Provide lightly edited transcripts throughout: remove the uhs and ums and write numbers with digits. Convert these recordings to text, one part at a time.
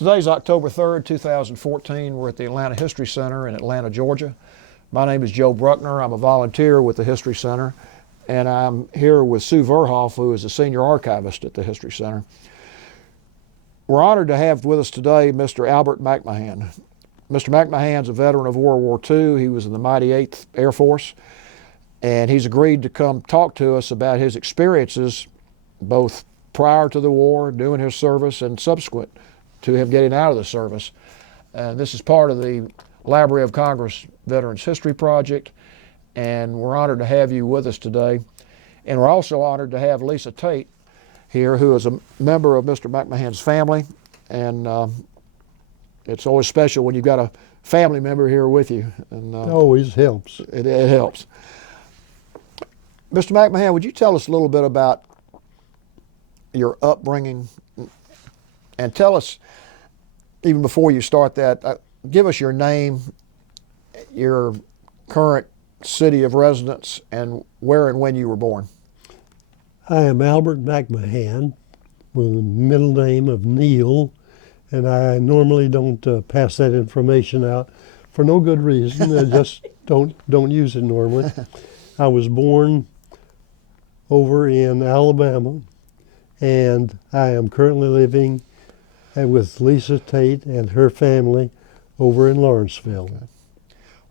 Today's October 3rd, 2014. We're at the Atlanta History Center in Atlanta, Georgia. My name is Joe Bruckner. I'm a volunteer with the History Center, and I'm here with Sue Verhoff, who is a senior archivist at the History Center. We're honored to have with us today Mr. Albert McMahan. Mr. McMahan's a veteran of World War II. He was in the mighty 8th Air Force, and he's agreed to come talk to us about his experiences both prior to the war, doing his service, and subsequent to him getting out of the service. This is part of the Library of Congress Veterans History Project, and we're honored to have you with us today. And we're also honored to have Lisa Tate here, who is a member of Mr. McMahan's family, and it's always special when you've got a family member here with you. And, it always helps. It helps. Mr. McMahan, would you tell us a little bit about your upbringing, and tell us, even before you start that, give us your name, your current city of residence, and where and when you were born. I am Albert McMahan with a middle name of Neal, and I normally don't pass that information out for no good reason. I just don't use it normally. I was born over in Alabama, and I am currently living with Lisa Tate and her family over in Lawrenceville. Okay.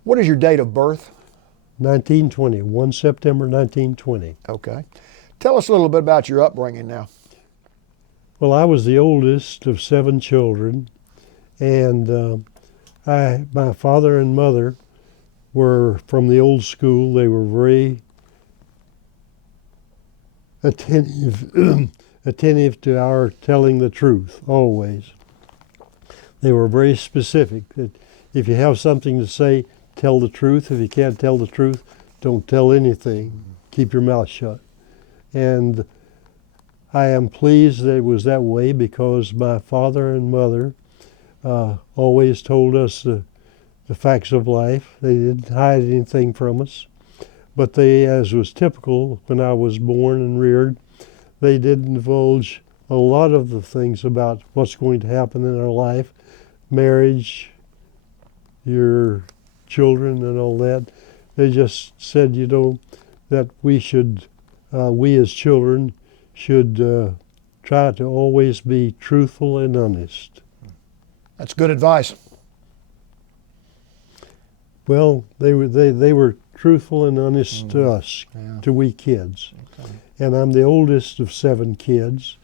What is your date of birth? 1920, 1 September 1920. Okay. Tell us a little bit about your upbringing now. Well, I was the oldest of 7 children, and my father and mother were from the old school. They were very attentive to our telling the truth, always. They were very specific that if you have something to say, tell the truth. If you can't tell the truth, don't tell anything. Keep your mouth shut. And I am pleased that it was that way, because my father and mother always told us the facts of life. They didn't hide anything from us. But they, as was typical when I was born and reared, they did divulge a lot of the things about what's going to happen in our life, marriage, your children and all that. They just said, that we should, we as children should try to always be truthful and honest. That's good advice. Well, they were truthful and honest to us, to we kids. Okay. And I'm the oldest of 7 kids,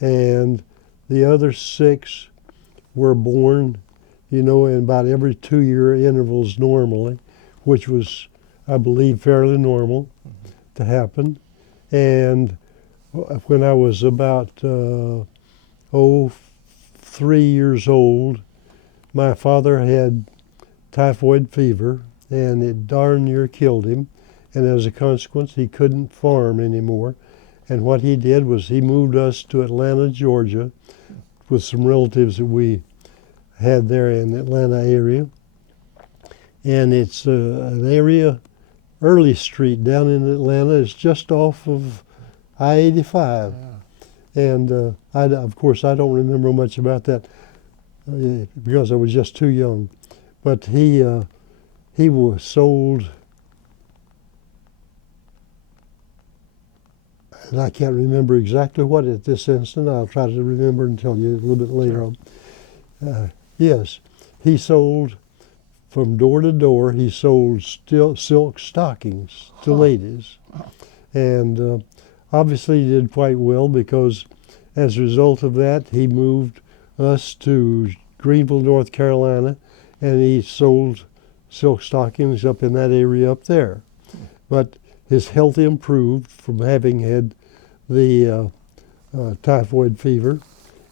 and the other 6 were born, in about every 2-year intervals normally, which was, I believe, fairly normal to happen. And when I was about 3 years old, my father had typhoid fever, and it darn near killed him. And as a consequence, he couldn't farm anymore. And what he did was he moved us to Atlanta, Georgia, with some relatives that we had there in the Atlanta area. And it's an area, Early Street down in Atlanta is just off of I-85. Yeah. And of course, I don't remember much about that because I was just too young. But he was sold, and I can't remember exactly what at this instant. I'll try to remember and tell you a little bit later on. Yes, he sold from door to door. He sold silk stockings to ladies. And obviously he did quite well, because as a result of that, he moved us to Greenville, North Carolina, and he sold silk stockings up in that area up there. But his health improved from having had the typhoid fever,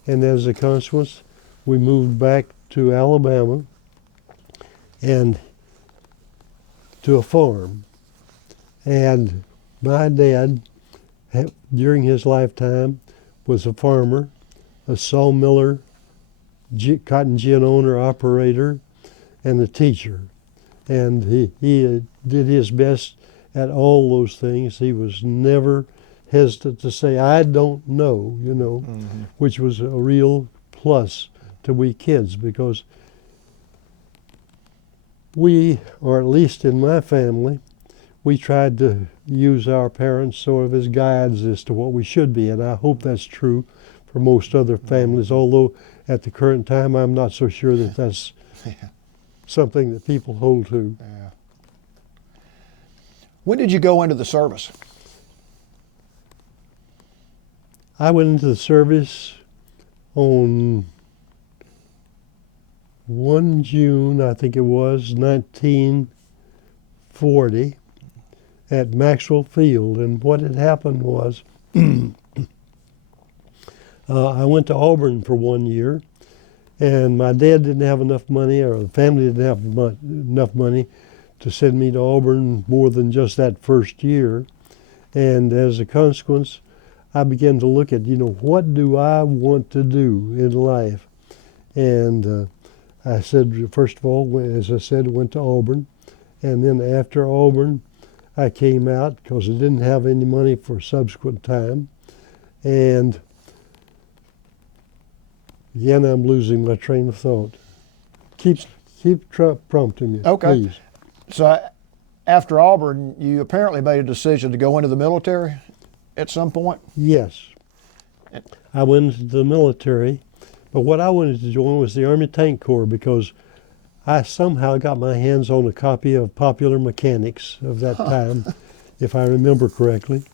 and as a consequence, we moved back to Alabama and to a farm. And my dad, during his lifetime, was a farmer, a sawmiller, cotton gin owner, operator, and a teacher. And he did his best at all those things. He was never hesitant to say, I don't know, which was a real plus to we kids, because we, or at least in my family, we tried to use our parents sort of as guides as to what we should be, and I hope that's true for most other families, although at the current time I'm not so sure that that's something that people hold to. Yeah. When did you go into the service? I went into the service on 1 June, I think it was, 1940, at Maxwell Field. And what had happened was I went to Auburn for 1 year, and my dad didn't have enough money, or the family didn't have enough money to send me to Auburn more than just that first year. And as a consequence, I began to look at, what do I want to do in life? And I said, first of all, as I said, went to Auburn. And then after Auburn, I came out because I didn't have any money for subsequent time. And again, I'm losing my train of thought. Keep prompting me, Okay. please. So after Auburn, you apparently made a decision to go into the military at some point? Yes. I went into the military, but what I wanted to join was the Army Tank Corps, because I somehow got my hands on a copy of Popular Mechanics of that time, if I remember correctly.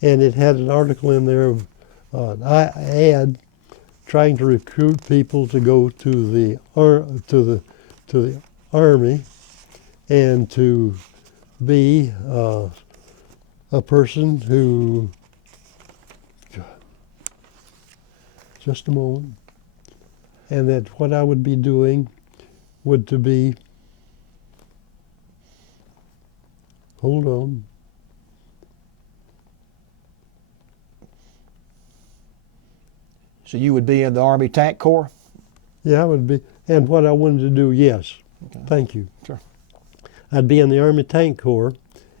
And it had an article in there of an ad trying to recruit people to go to the Army and to be a person who, just a moment, and that what I would be doing would to be, hold on, So you would be in the Army Tank Corps? yeah, I would be, and what I wanted to do, yes, Okay. thank you. Sure. I'd be in the Army Tank Corps,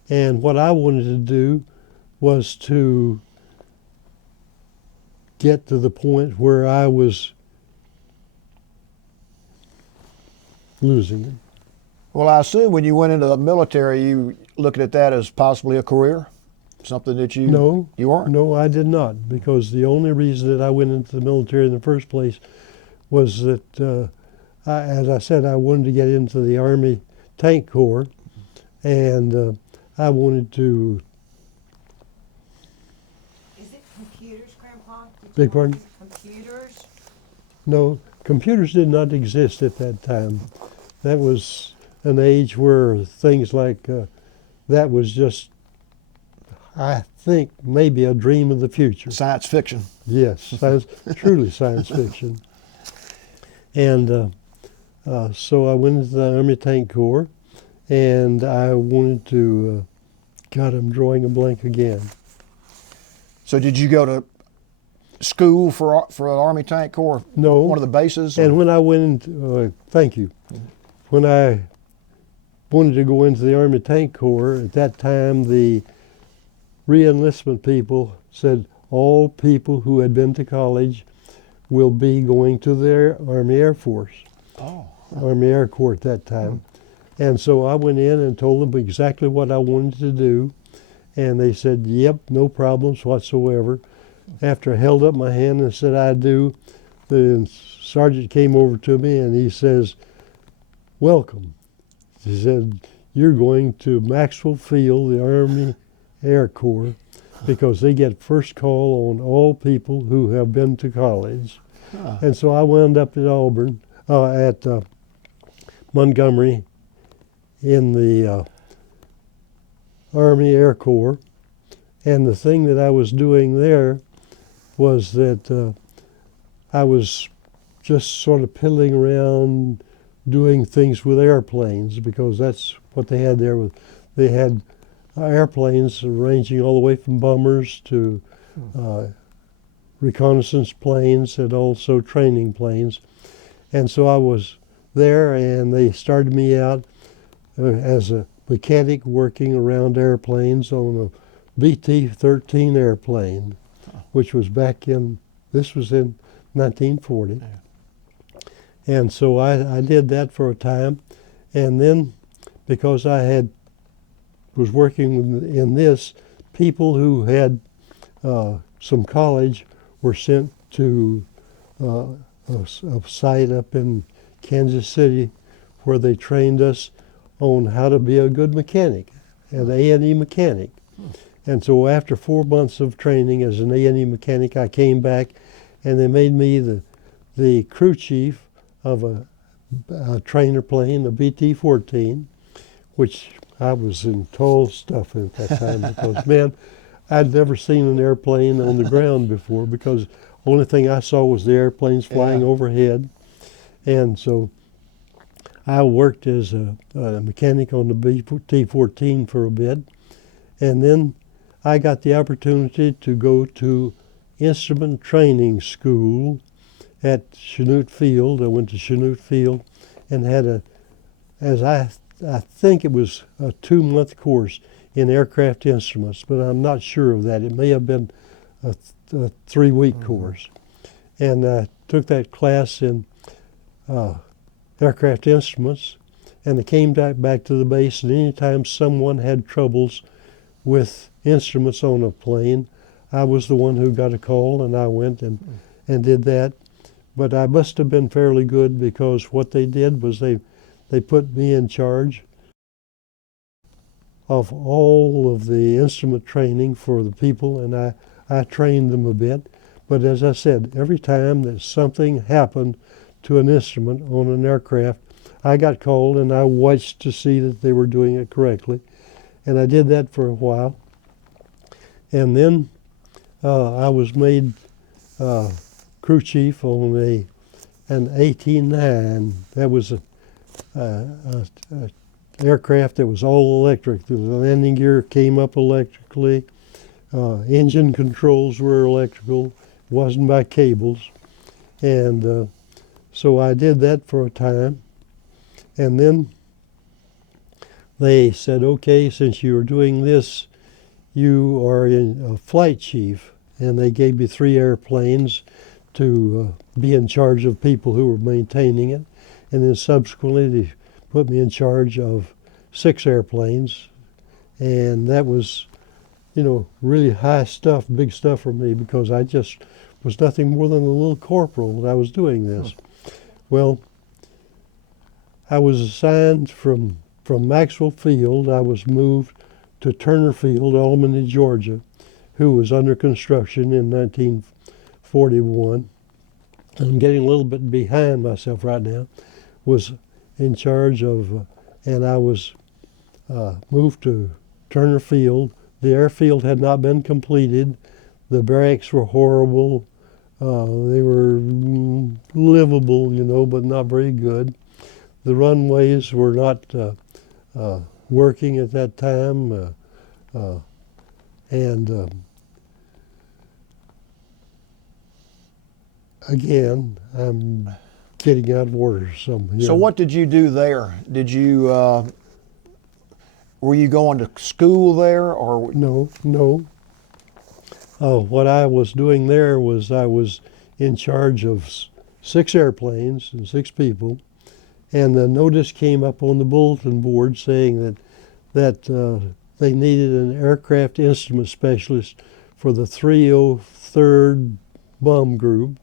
and what I wanted to do was to get to the point where I was losing it. Well, I assume when you went into the military, you looking at that as possibly a career? Something that you... No. You weren't? No, I did not, because the only reason that I went into the military in the first place was that, as I said, I wanted to get into the Army Tank Corps, and I wanted to... Is it computers, Grandpa? Did Beg you pardon? want computers? No, computers did not exist at that time. That was an age where things like that was just, I think, maybe a dream of the future. Science fiction. Yes, truly science fiction. And so I went into the Army Tank Corps, and I wanted to, God, I'm drawing a blank again. So did you go to school for an Army Tank Corps? No. One of the bases? And when I went into, thank you, when I wanted to go into the Army Tank Corps, at that time the re-enlistment people said all people who had been to college will be going to their Army Air Force, Oh. Army Air Corps at that time. And so I went in and told them exactly what I wanted to do, and they said, yep, no problems whatsoever. After I held up my hand and said, I do, the sergeant came over to me and he says, welcome. He said, you're going to Maxwell Field, the Army Air Corps, because they get first call on all people who have been to college. Huh. And so I wound up at Auburn, at Montgomery in the Army Air Corps. And the thing that I was doing there was that I was just sort of piddling around doing things with airplanes, because that's what they had there. They had airplanes ranging all the way from bombers to reconnaissance planes and also training planes. And so I was there, and they started me out as a mechanic working around airplanes on a BT-13 airplane, which was this was in 1940. Yeah. And so I did that for a time, and then because was working in this, people who had some college were sent to a site up in Kansas City where they trained us on how to be a good mechanic, an A&E mechanic. And so after 4 months of training as an A&E mechanic, I came back, and they made me the crew chief of a trainer plane, a BT-14, which I was in tall stuff at that time because, man, I'd never seen an airplane on the ground before because the only thing I saw was the airplanes flying overhead. And so I worked as a mechanic on the BT-14 for a bit, and then I got the opportunity to go to instrument training school at Chanute Field. I went to Chanute Field and had I think it was a 2-month course in aircraft instruments, but I'm not sure of that. It may have been a 3-week course. And I took that class in aircraft instruments, and I came back to the base, and anytime someone had troubles with instruments on a plane, I was the one who got a call, and I went and did that. But I must have been fairly good because what they did was they put me in charge of all of the instrument training for the people, and I trained them a bit. But as I said, every time that something happened to an instrument on an aircraft, I got called and I watched to see that they were doing it correctly. And I did that for a while. And then I was made crew chief on an AT-9. That was a aircraft that was all electric. The landing gear came up electrically. Engine controls were electrical. Wasn't by cables. And so I did that for a time. And then they said, okay, since you are doing this, you are a flight chief. And they gave me 3 airplanes to be in charge of people who were maintaining it. And then subsequently they put me in charge of 6 airplanes. And that was, really high stuff, big stuff for me because I just was nothing more than a little corporal when I was doing this. Well, I was assigned from Maxwell Field. I was moved to Turner Field, Albany, Georgia, who was under construction in 1941. I'm getting a little bit behind myself right now. Was in charge of, and I was moved to Turner Field. The airfield had not been completed. The barracks were horrible. They were livable, but not very good. The runways were not working at that time, and again, I'm getting out of order some. So what did you do there? Did you were you going to school there, or No. What I was doing there was I was in charge of 6 airplanes and 6 people, and the notice came up on the bulletin board saying that they needed an aircraft instrument specialist for the 303rd Bomb Group,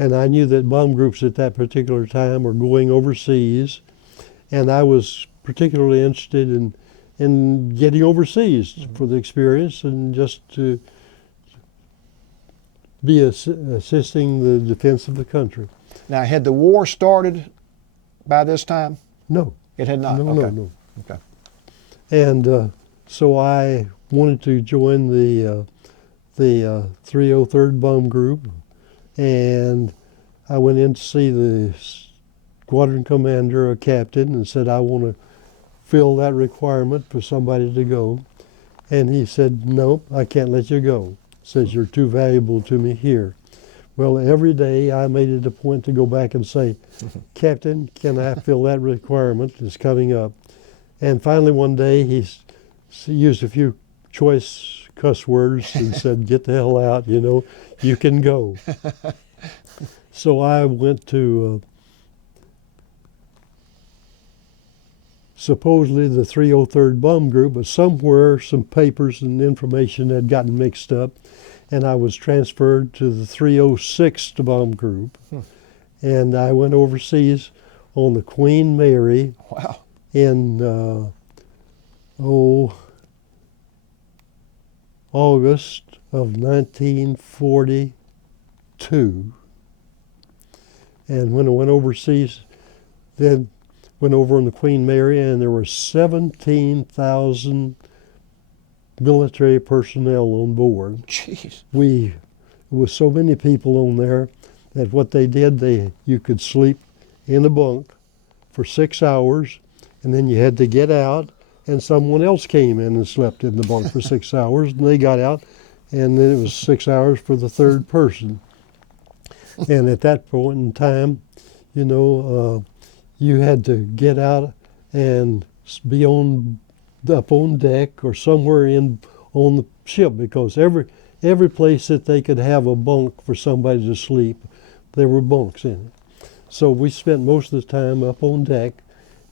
and I knew that bomb groups at that particular time were going overseas, and I was particularly interested in getting overseas for the experience and just to be assisting the defense of the country. now had the war started by this time? No. It had not. No, okay. no. Okay. And so I wanted to join the 303rd Bomb Group, and I went in to see the squadron commander, a captain, and said, I want to fill that requirement for somebody to go. And he said, nope, I can't let you go. Says, you're too valuable to me here. Well, every day I made it a point to go back and say, Captain, can I fill that requirement? It's coming up. And finally one day he used a few choice cuss words and said, get the hell out, you can go. So I went to supposedly the 303rd Bomb Group, but somewhere some papers and information had gotten mixed up, and I was transferred to the 306th Bomb Group. And I went overseas on the Queen Mary Wow. in August of 1942. And when I went overseas, then went over on the Queen Mary, and there were 17,000 military personnel on board. Jeez. There was so many people on there that what they did, you could sleep in a bunk for 6 hours, and then you had to get out, and someone else came in and slept in the bunk for 6 hours, and they got out, and then it was 6 hours for the third person. And at that point in time, you know, you had to get out and be up on deck or somewhere on the ship, because every place that they could have a bunk for somebody to sleep, there were bunks in it. So we spent most of the time up on deck,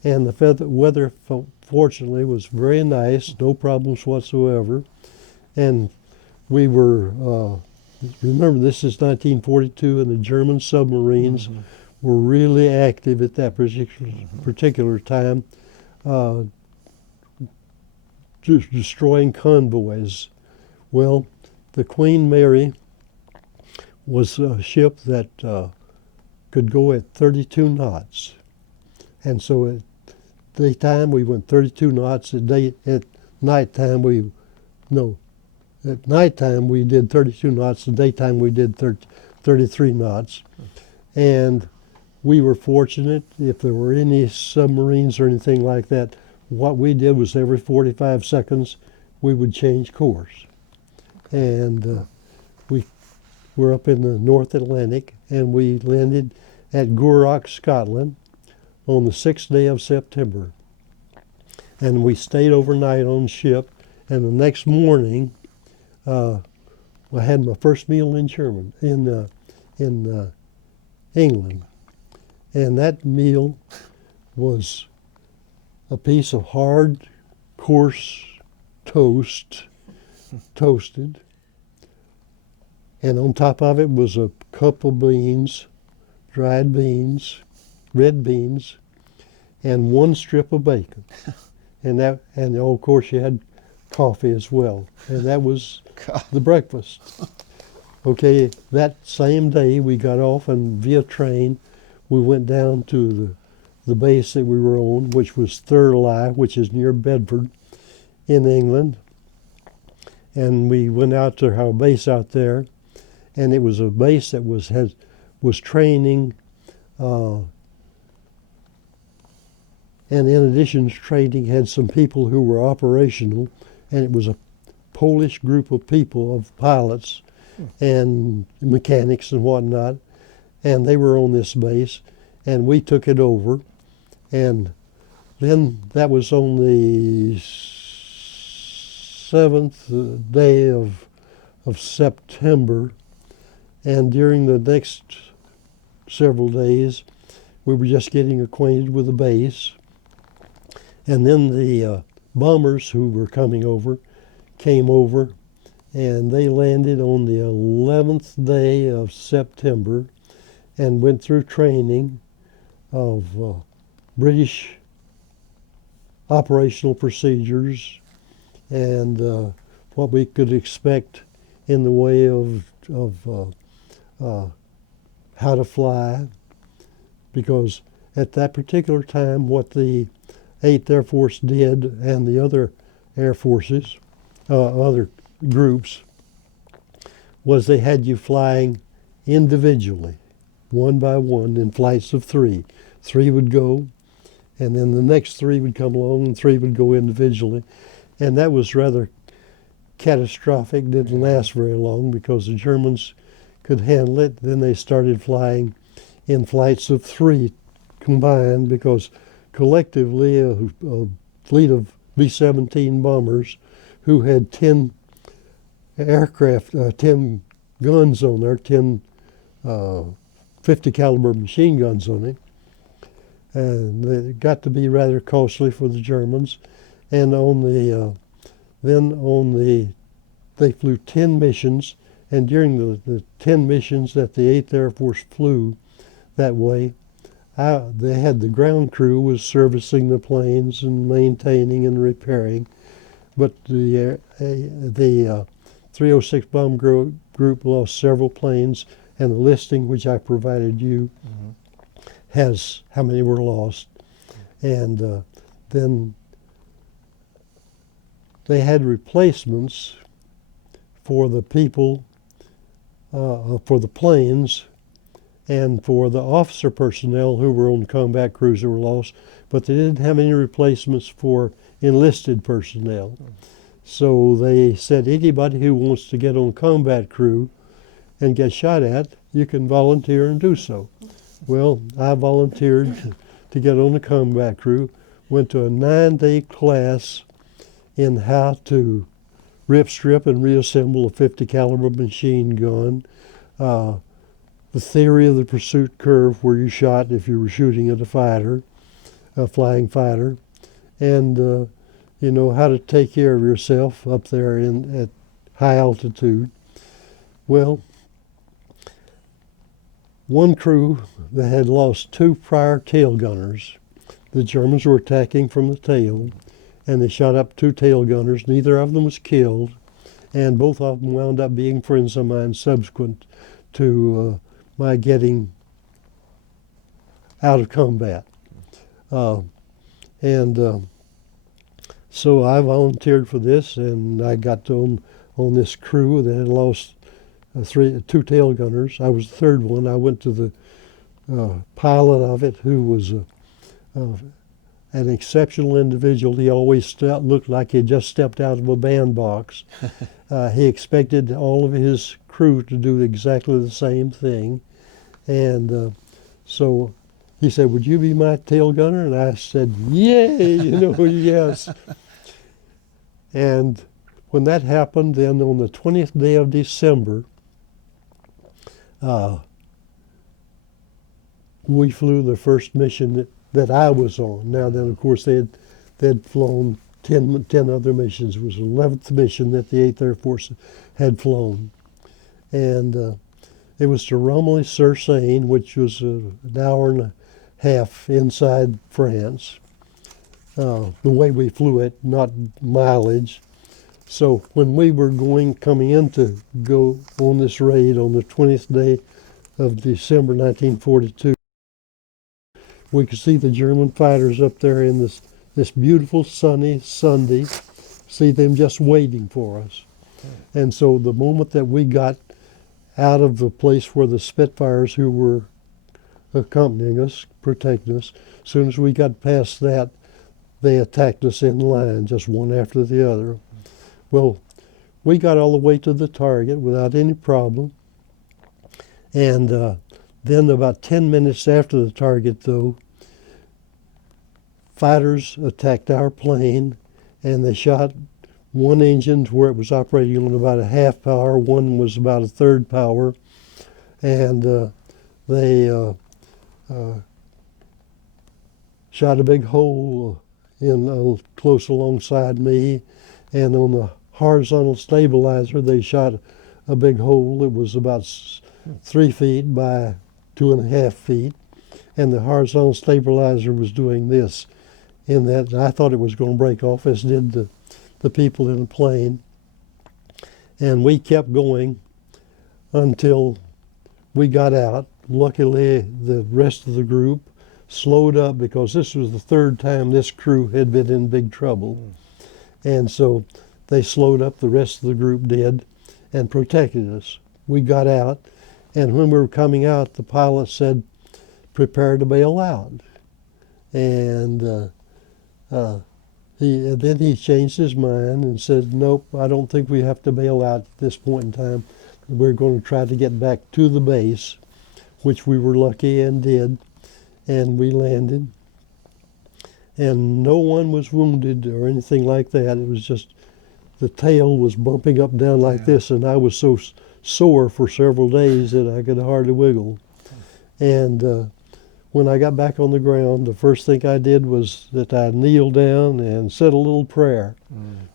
and the weather fortunately was very nice, no problems whatsoever. And we were, remember this is 1942, and the German submarines were really active at that particular time, just destroying convoys. Well, the Queen Mary was a ship that could go at 32 knots. And so at daytime we went 32 knots. At nighttime we did 32 knots. At daytime we did 33 knots. And we were fortunate. If there were any submarines or anything like that, what we did was every 45 seconds we would change course. And we were up in the North Atlantic, and we landed at Gourock, Scotland on the 6th day of September. And we stayed overnight on ship, and the next morning I had my first meal in England. And that meal was a piece of hard, coarse toast, toasted, and on top of it was a cup of beans, dried beans, red beans, and one strip of bacon. And of course you had coffee as well. And that was the breakfast. Okay, that same day we got off, and via train we went down to the base that we were on, which was Thurley, which is near Bedford in England. And we went out to our base out there, and it was a base that was training, and in addition to training, had some people who were operational, and it was a Polish group of people, of pilots and mechanics and whatnot, and they were on this base, and we took it over. And then that was on the 7th day of September, and during the next several days we were just getting acquainted with the base. And then the bombers who were coming over came over, and they landed on the 11th day of September and went through training of British operational procedures and what we could expect in the way of how to fly, because at that particular time what the 8th Air Force did, and the other air forces, other groups, was they had you flying individually, one by one, in flights of 3. 3 would go, and then the next 3 would come along, and 3 would go individually. And that was rather catastrophic, didn't last very long, because the Germans could handle it. Then they started flying in flights of 3 combined, because collectively a fleet of B-17 bombers who had 10 aircraft, 10 guns on there, 10 50 caliber machine guns on it, and they got to be rather costly for the Germans. And they flew 10 missions, and during the 10 missions that the 8th Air Force flew that way, they had the ground crew was servicing the planes and maintaining and repairing, but the 306 bomb group lost several planes, and the listing which I provided you has how many were lost. And then they had replacements for the people, for the planes, and for the officer personnel who were on combat crews that were lost, but they didn't have any replacements for enlisted personnel. So they said, anybody who wants to get on combat crew and get shot at, you can volunteer and do so. Well, I volunteered to get on the combat crew, went to a 9-day class in how to rip, strip, and reassemble a 50 caliber machine gun, the theory of the pursuit curve where you shot if you were shooting at a fighter, a flying fighter, and how to take care of yourself up there at high altitude. Well, one crew that had lost 2 prior tail gunners. The Germans were attacking from the tail, and they shot up 2 tail gunners. Neither of them was killed, and both of them wound up being friends of mine subsequent to my getting out of combat. So I volunteered for this, and I got on this crew that had lost 2 tail gunners. I was the 3rd one. I went to the pilot of it, who was an exceptional individual. He always looked like he had just stepped out of a bandbox. He expected all of his crew to do exactly the same thing. And so he said, would you be my tail gunner? And I said, yay, yes. And when that happened, then on the 20th day of December, we flew the first mission that I was on. Now then, of course, they'd flown 10 other missions. It was the 11th mission that the 8th Air Force had flown. And it was to Romilly-sur-Seine, which was an hour and a half inside France. The way we flew it, not mileage. So when we were coming in to go on this raid on the 20th day of December 1942, we could see the German fighters up there in this beautiful sunny Sunday, see them just waiting for us. And so the moment that we got out of the place where the Spitfires who were accompanying us, protecting us, as soon as we got past that, they attacked us in line, just one after the other. Well, we got all the way to the target without any problem. And then about 10 minutes after the target, though, fighters attacked our plane, and they shot one engine to where it was operating on about a half power, one was about a third power, and they shot a big hole close alongside me, and on the horizontal stabilizer they shot a big hole. It was about 3 feet by 2.5 feet, and the horizontal stabilizer was doing this. In that, I thought it was going to break off, as did the people in the plane. And we kept going until we got out. Luckily, the rest of the group slowed up, because this was the 3rd time this crew had been in big trouble. And so they slowed up, the rest of the group did, and protected us. We got out, and when we were coming out, the pilot said, prepare to bail out. And then he changed his mind and said, nope, I don't think we have to bail out at this point in time. We're going to try to get back to the base, which we were lucky and did, and we landed. And no one was wounded or anything like that. It was just the tail was bumping up and down like this, and I was so sore for several days that I could hardly wiggle. And when I got back on the ground, the first thing I did was that I kneeled down and said a little prayer,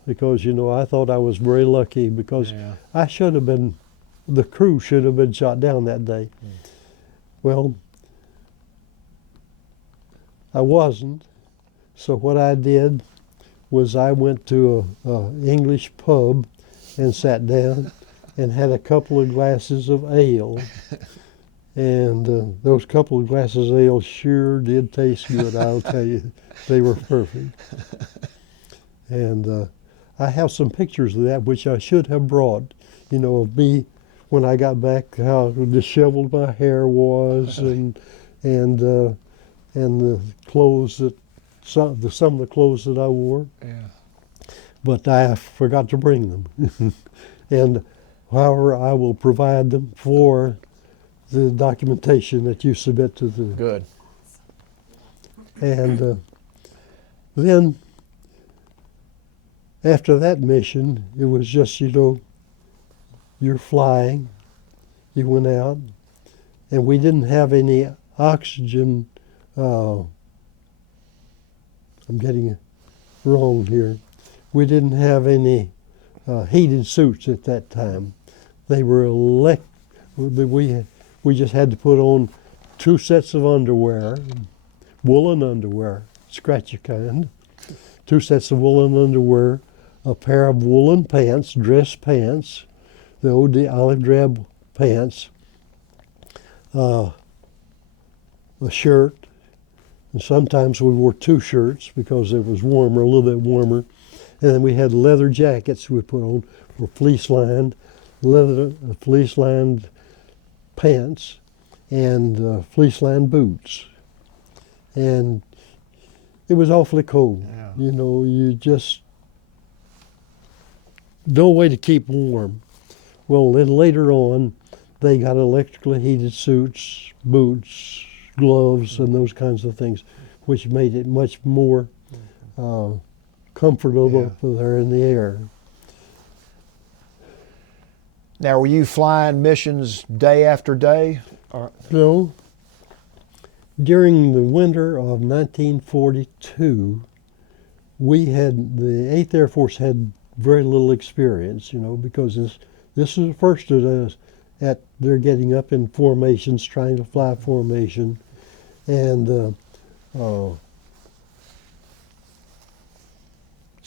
because, you know, I thought I was very lucky, because Yeah. I should have been, the crew should have been shot down that day. Well, I wasn't. So what I did was I went to a English pub and sat down and had a couple of glasses of ale. And those couple of glasses of ale sure did taste good, I'll tell you. They were perfect. And I have some pictures of that, which I should have brought, you know, of me when I got back, how disheveled my hair was, and the clothes that, some of the clothes that I wore. Yeah. But I forgot to bring them. And however, I will provide them for the documentation that you submit to the. Good. And then after that mission, it was just, you know, you're flying, you went out, and we didn't have any oxygen. I'm getting it wrong here. We didn't have any heated suits at that time. They were we just had to put on 2 sets of underwear, woolen underwear, scratchy kind, 2 sets of woolen underwear, a pair of woolen pants, dress pants, the old olive drab pants, a shirt, and sometimes we wore 2 shirts because it was warmer, a little bit warmer. And then we had leather jackets we put on, were fleece-lined, fleece-lined pants, and fleece-lined boots. And it was awfully cold. Yeah. You know, you just, no way to keep warm. Well, then later on, they got electrically heated suits, boots, gloves, and those kinds of things, which made it much more comfortable there in the air. Now, were you flying missions day after day? Or? No. During the winter of 1942, we had, the 8th Air Force had very little experience, you know, because this was the first of us at they're getting up in formations, trying to fly formation, and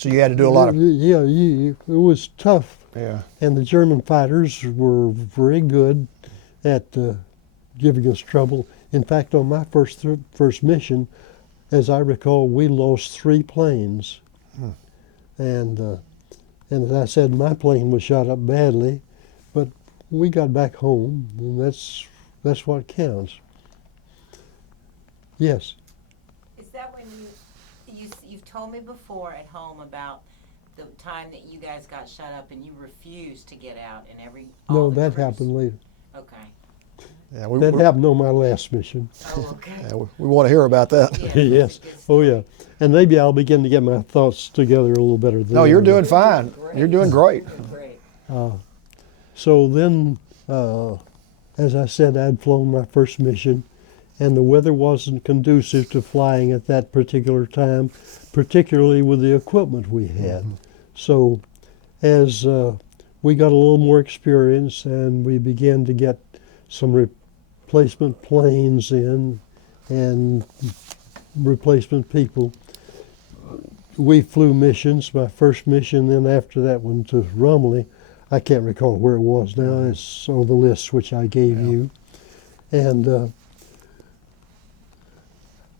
So you had to do a lot of. Yeah, it was tough. Yeah. And the German fighters were very good at giving us trouble. In fact, on my first mission, as I recall, we lost 3 planes. And as I said, my plane was shot up badly, but we got back home, and that's what counts. Yes. Is that when you've told me before at home about the time that you guys got shut up and you refused to get out and No, that happened later. Okay. Yeah, That happened on my last mission. Oh, okay. Yeah, we want to hear about that. Yeah, Yes. Oh, yeah. And maybe I'll begin to get my thoughts together a little better. No, you're doing fine. You're doing great. Great. So then, as I said, I'd flown my first mission, and the weather wasn't conducive to flying at that particular time, particularly with the equipment we had. So as we got a little more experience and we began to get some replacement planes in and replacement people, we flew missions. My first mission, then after that one to Rumley, I can't recall where it was now. It's on the list which I gave you. And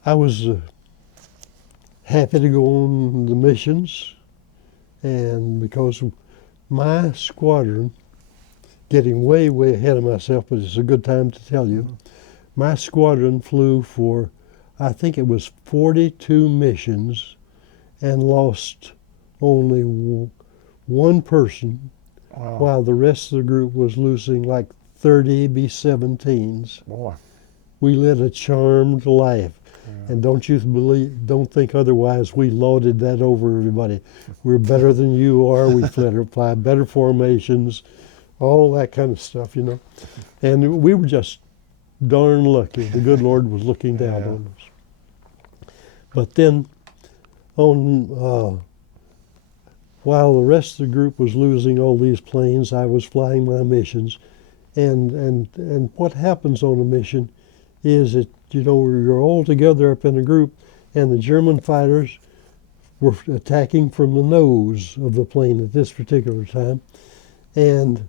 I was happy to go on the missions, and because my squadron, getting way ahead of myself, but it's a good time to tell you, my squadron flew for, I think it was 42 missions, and lost only one person, while the rest of the group was losing like 30 B-17s. Boy. We led a charmed life. And don't think otherwise. We lauded that over everybody. We're better than you are. We fly better formations, all that kind of stuff, you know. And we were just darn lucky. The good Lord was looking down on us. But then, while the rest of the group was losing all these planes, I was flying my missions. And what happens on a mission is that, you're all together up in a group, and the German fighters were attacking from the nose of the plane at this particular time. And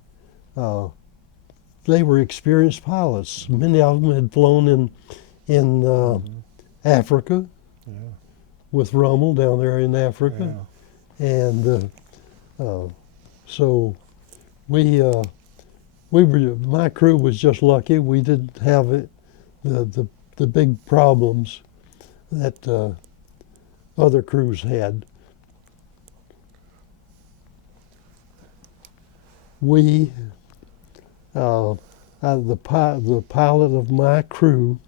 they were experienced pilots. Many of them had flown in Africa with Rommel down there in Africa. And so my crew was just lucky. We didn't have the big problems that other crews had. The pilot of my crew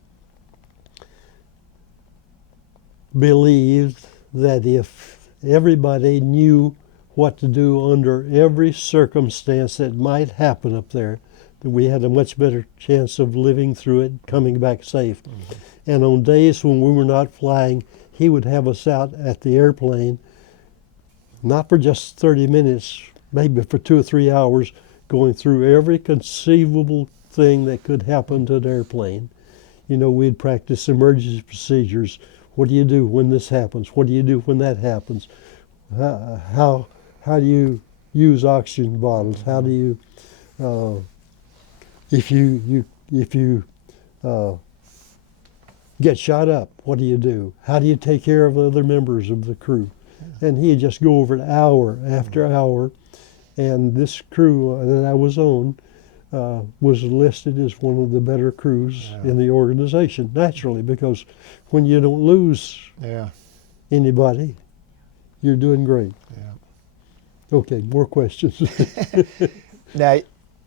believed that if everybody knew what to do under every circumstance that might happen up there, that we had a much better chance of living through it, coming back safe. And on days when we were not flying, he would have us out at the airplane, not for just 30 minutes, maybe for 2 or 3 hours, going through every conceivable thing that could happen to an airplane. We'd practice emergency procedures. What do you do when this happens? What do you do when that happens? How do you use oxygen bottles? How do you, if you get shot up, what do you do? How do you take care of other members of the crew? And he'd just go over it hour after hour. And this crew that I was on was listed as one of the better crews in the organization, naturally, because when you don't lose anybody, you're doing great. Okay, more questions. Now,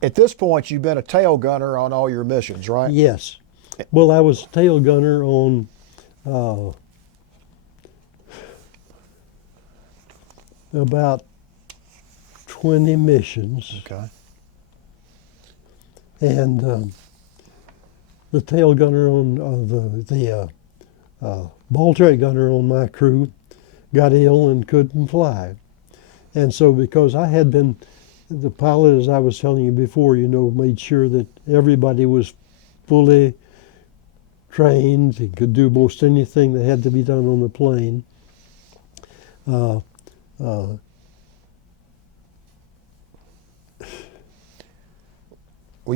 at this point, you've been a tail gunner on all your missions, right? Yes. Well, I was a tail gunner on about 20 missions. Okay. And the tail gunner on the ball turret gunner on my crew got ill and couldn't fly. And so because I had been the pilot, as I was telling you before, made sure that everybody was fully trained and could do most anything that had to be done on the plane. Well,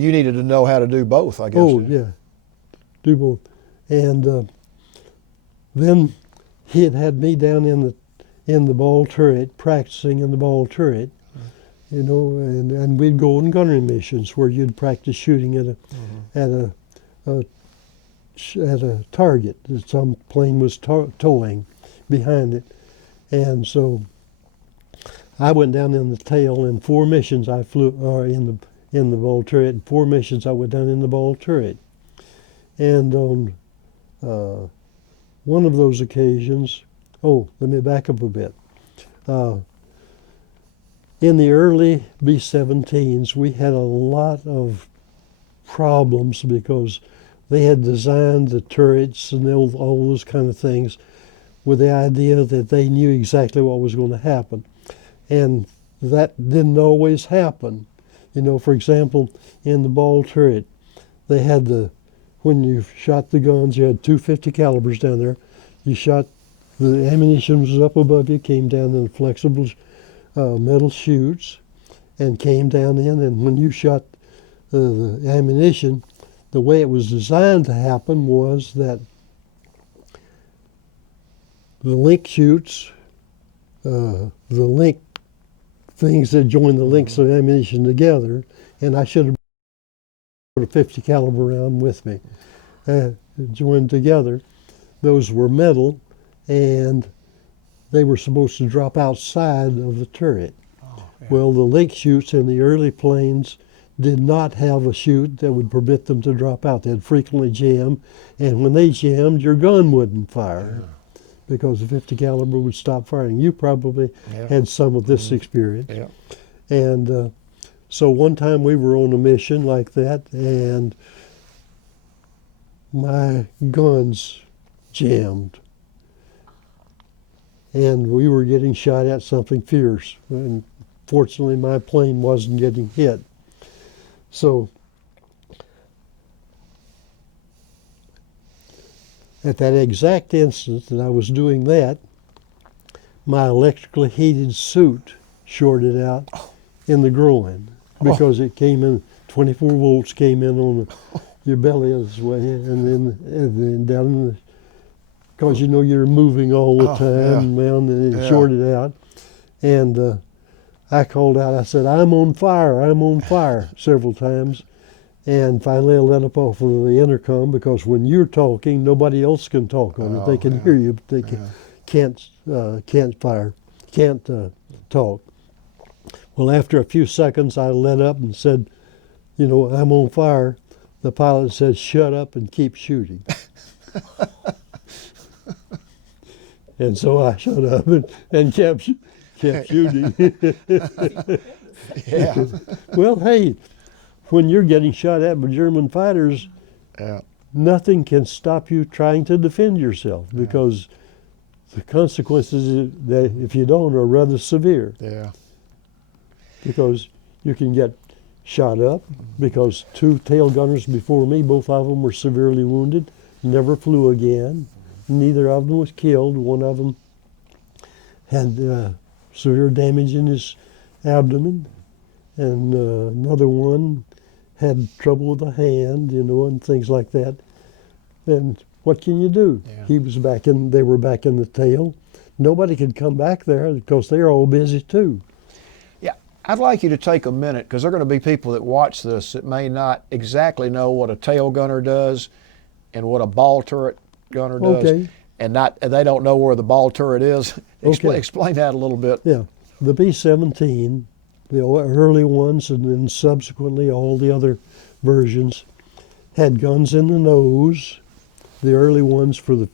you needed to know how to do both, I guess. Oh, yeah, do both. And then he had me down in the ball turret, practicing in the ball turret, and we'd go on gunnery missions where you'd practice shooting at a target that some plane was towing behind it. And so I went down in the tail, and 4 missions I flew, or in the ball turret. 4 missions I went down in the ball turret. And on one of those occasions, let me back up a bit. In the early B-17s, we had a lot of problems because they had designed the turrets and all those kind of things with the idea that they knew exactly what was going to happen. And that didn't always happen. For example, in the ball turret, they had when you shot the guns, you had 2 50 calibers down there. You shot, the ammunition was up above you, came down in flexible metal chutes and came down in, and when you shot the ammunition, the way it was designed to happen was that the link chutes, the link things that join the links of ammunition together, and I should have put a 50 caliber round with me, joined together. Those were metal, and they were supposed to drop outside of the turret. Well, the link chutes in the early planes did not have a chute that would permit them to drop out. They'd frequently jam, and when they jammed, your gun wouldn't fire because the 50 caliber would stop firing. You probably had some of this experience. And so one time we were on a mission like that, and my guns jammed. And we were getting shot at something fierce. And fortunately, my plane wasn't getting hit. So at that exact instant that I was doing that, my electrically heated suit shorted out in the groin because it came in, 24 volts came in on your belly this way, and then down in the, because you know you're moving all the time, man, and it shorted out. And I called out, I said, I'm on fire, several times. And finally I let up off of the intercom, because when you're talking, nobody else can talk on it. They can hear you, but they can't talk. Well, after a few seconds, I let up and said, you know, I'm on fire. The pilot said, shut up and keep shooting. And so I shut up and kept shooting. Yeah. Well, hey, when you're getting shot at by German fighters, nothing can stop you trying to defend yourself, because the consequences that if you don't are rather severe. Yeah. Because you can get shot up, because 2 tail gunners before me, both of them were severely wounded, never flew again. Neither of them was killed. One of them had severe damage in his abdomen, and another one had trouble with a hand, you know, and things like that. And what can you do? Yeah. They were back in the tail. Nobody could come back there because they're all busy too. Yeah, I'd like you to take a minute, because there are going to be people that watch this that may not exactly know what a tail gunner does and what a ball turret gunner does. Okay. And they don't know where the ball turret is. Explain that a little bit. Yeah, the B-17, the early ones, and then subsequently all the other versions, had guns in the nose. The early ones in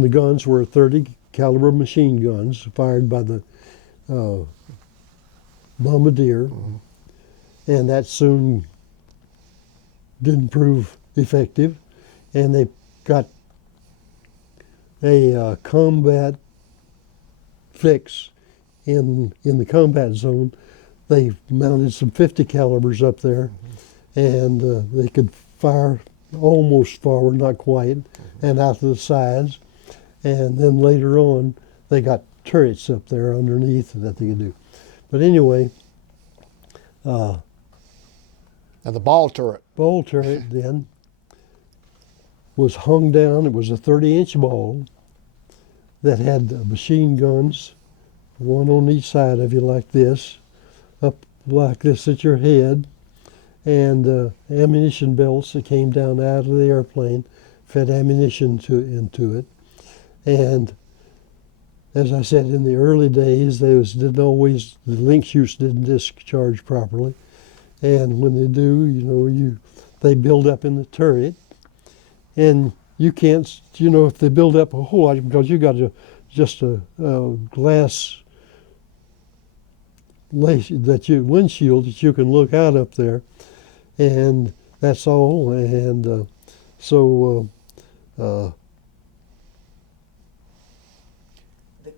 the guns were 30 caliber machine guns fired by the bombardier, and that soon didn't prove effective, and they got a combat fix in the combat zone. They mounted some 50 calibers up there, and they could fire almost forward, not quite, and out to the sides. And then later on, they got turrets up there underneath that they could do. But anyway, Now the ball turret. ball turret then was hung down. It was a 30-inch ball that had machine guns, one on each side of you like this, up like this at your head, and ammunition belts that came down out of the airplane, fed ammunition into it. And as I said, in the early days, the link chutes didn't discharge properly. And when they do, you know, they build up in the turret. And you can't, you know, if they build up a whole lot, because you got just a glass windshield that you can look out up there, and that's all. And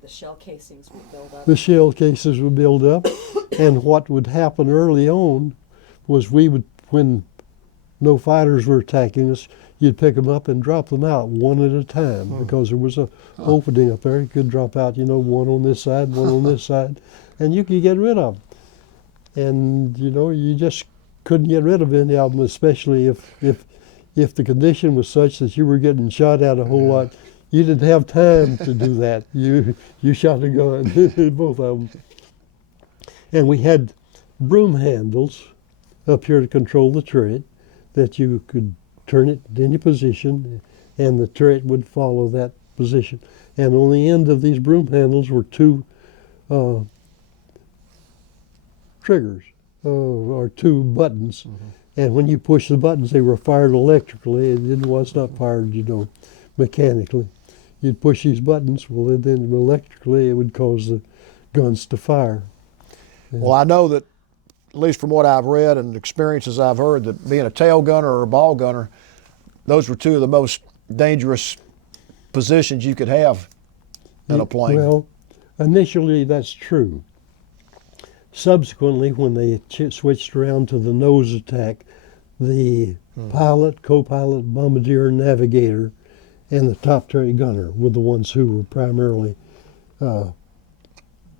The shell casings would build up. the shell cases would build up, and what would happen early on was when no fighters were attacking us, you'd pick them up and drop them out one at a time, because there was a opening up there. You could drop out, you know, one on this side, one on this side, and you could get rid of them. And, you know, you just couldn't get rid of any of them, especially if the condition was such that you were getting shot at a whole lot. You didn't have time to do that. You shot a gun, both of them. And we had broom handles up here to control the turret, that you could turn it in any position, and the turret would follow that position. And on the end of these broom handles were 2 triggers, or 2 buttons. And when you push the buttons, they were fired electrically. It was not fired, you know, mechanically. You'd push these buttons, well, and then electrically it would cause the guns to fire. Well, I know that least from what I've read and experiences I've heard, that being a tail gunner or a ball gunner, those were two of the most dangerous positions you could have in a plane. Well, initially that's true. Subsequently, when they switched around to the nose attack, the pilot, co-pilot, bombardier, navigator, and the top turret gunner were the ones who were primarily In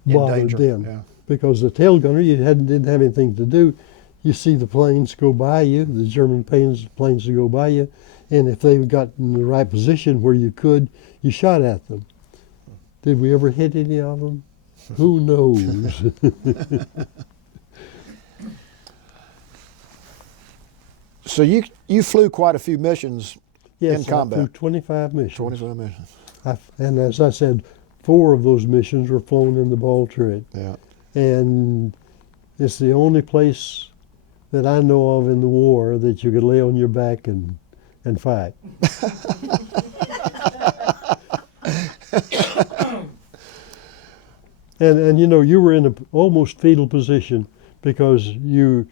bothered danger, then. yeah. Because the tail gunner, you didn't have anything to do. You see the planes go by you, the German planes to go by you, and if they got in the right position where you could, you shot at them. Did we ever hit any of them? Who knows? So you flew quite a few missions Yes, in combat. I flew 25 missions. 25 missions. And as I said, 4 of those missions were flown in the ball turret. Yeah. And it's the only place that I know of in the war that you could lay on your back and fight. and you know, you were in an almost fetal position because your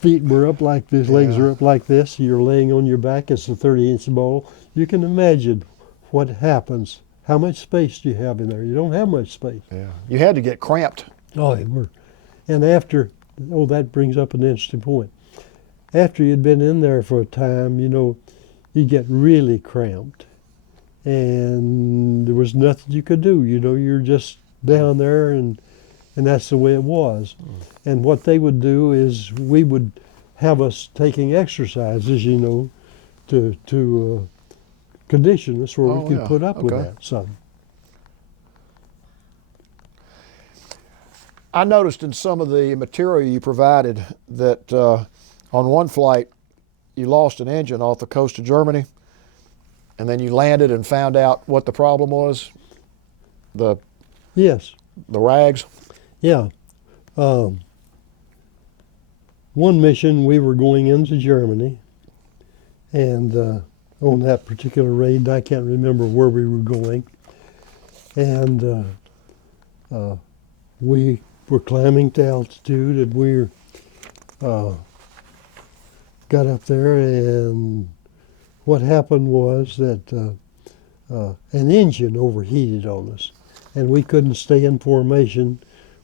feet were up like this, legs are up like this, you're laying on your back, it's a 30-inch ball. You can imagine what happens. How much space do you have in there? You don't have much space. Yeah. You had to get cramped. Oh, they were. And after, that brings up an interesting point. After you'd been in there for a time, you know, you get really cramped. And there was nothing you could do. You know, you're just down there, and that's the way it was. And what they would do is we would have us taking exercises, you know, to condition us where we could put up with that some. I noticed in some of the material you provided that on one flight you lost an engine off the coast of Germany, and then you landed and found out what the problem was. Yes. The rags. Yeah. One mission we were going into Germany, and on that particular raid, I can't remember where we were going, and we were climbing to altitude, and we got up there, and what happened was that an engine overheated on us, and we couldn't stay in formation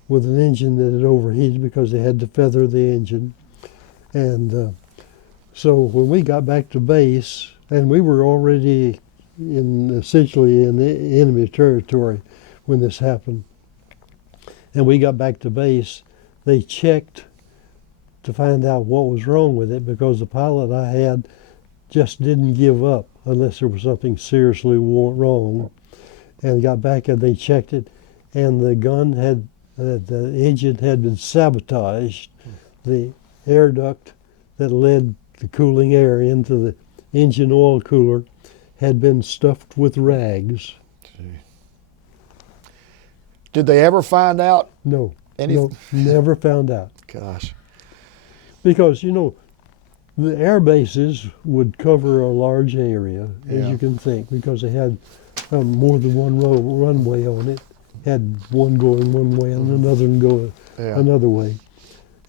with an engine that had overheated because they had to feather the engine. And so when we got back to base, and we were already essentially in enemy territory when this happened, and we got back to base, they checked to find out what was wrong with it, because the pilot I had just didn't give up unless there was something seriously wrong, and got back and they checked it, and the engine had been sabotaged. The air duct that led the cooling air into the engine oil cooler had been stuffed with rags. Did they ever find out? No, never found out. Gosh. Because, you know, the air bases would cover a large area, as Yeah. you can think, because they had more than one runway on it. Had one going one way and another going another way.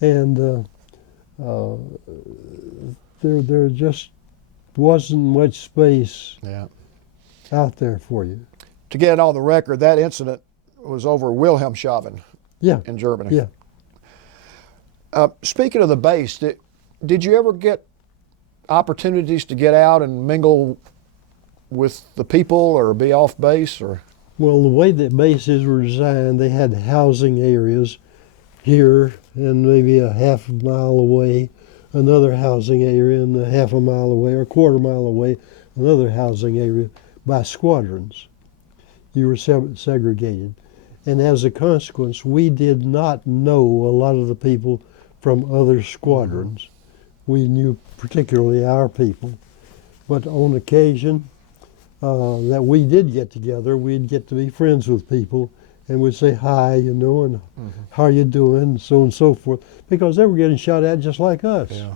And there just wasn't much space out there for you. To get it on the record, that incident was over Wilhelmshaven in Germany. Yeah. Speaking of the base, did you ever get opportunities to get out and mingle with the people or be off base? Or Well, the way that bases were designed, they had housing areas here and maybe a half a mile away, another housing area, and a half a mile away or a quarter mile away, another housing area by squadrons. You were segregated. And as a consequence, we did not know a lot of the people from other squadrons. We knew particularly our people. But on occasion that we did get together, we'd get to be friends with people, and we'd say hi, you know, and how are you doing, and so on and so forth, because they were getting shot at just like us. Yeah.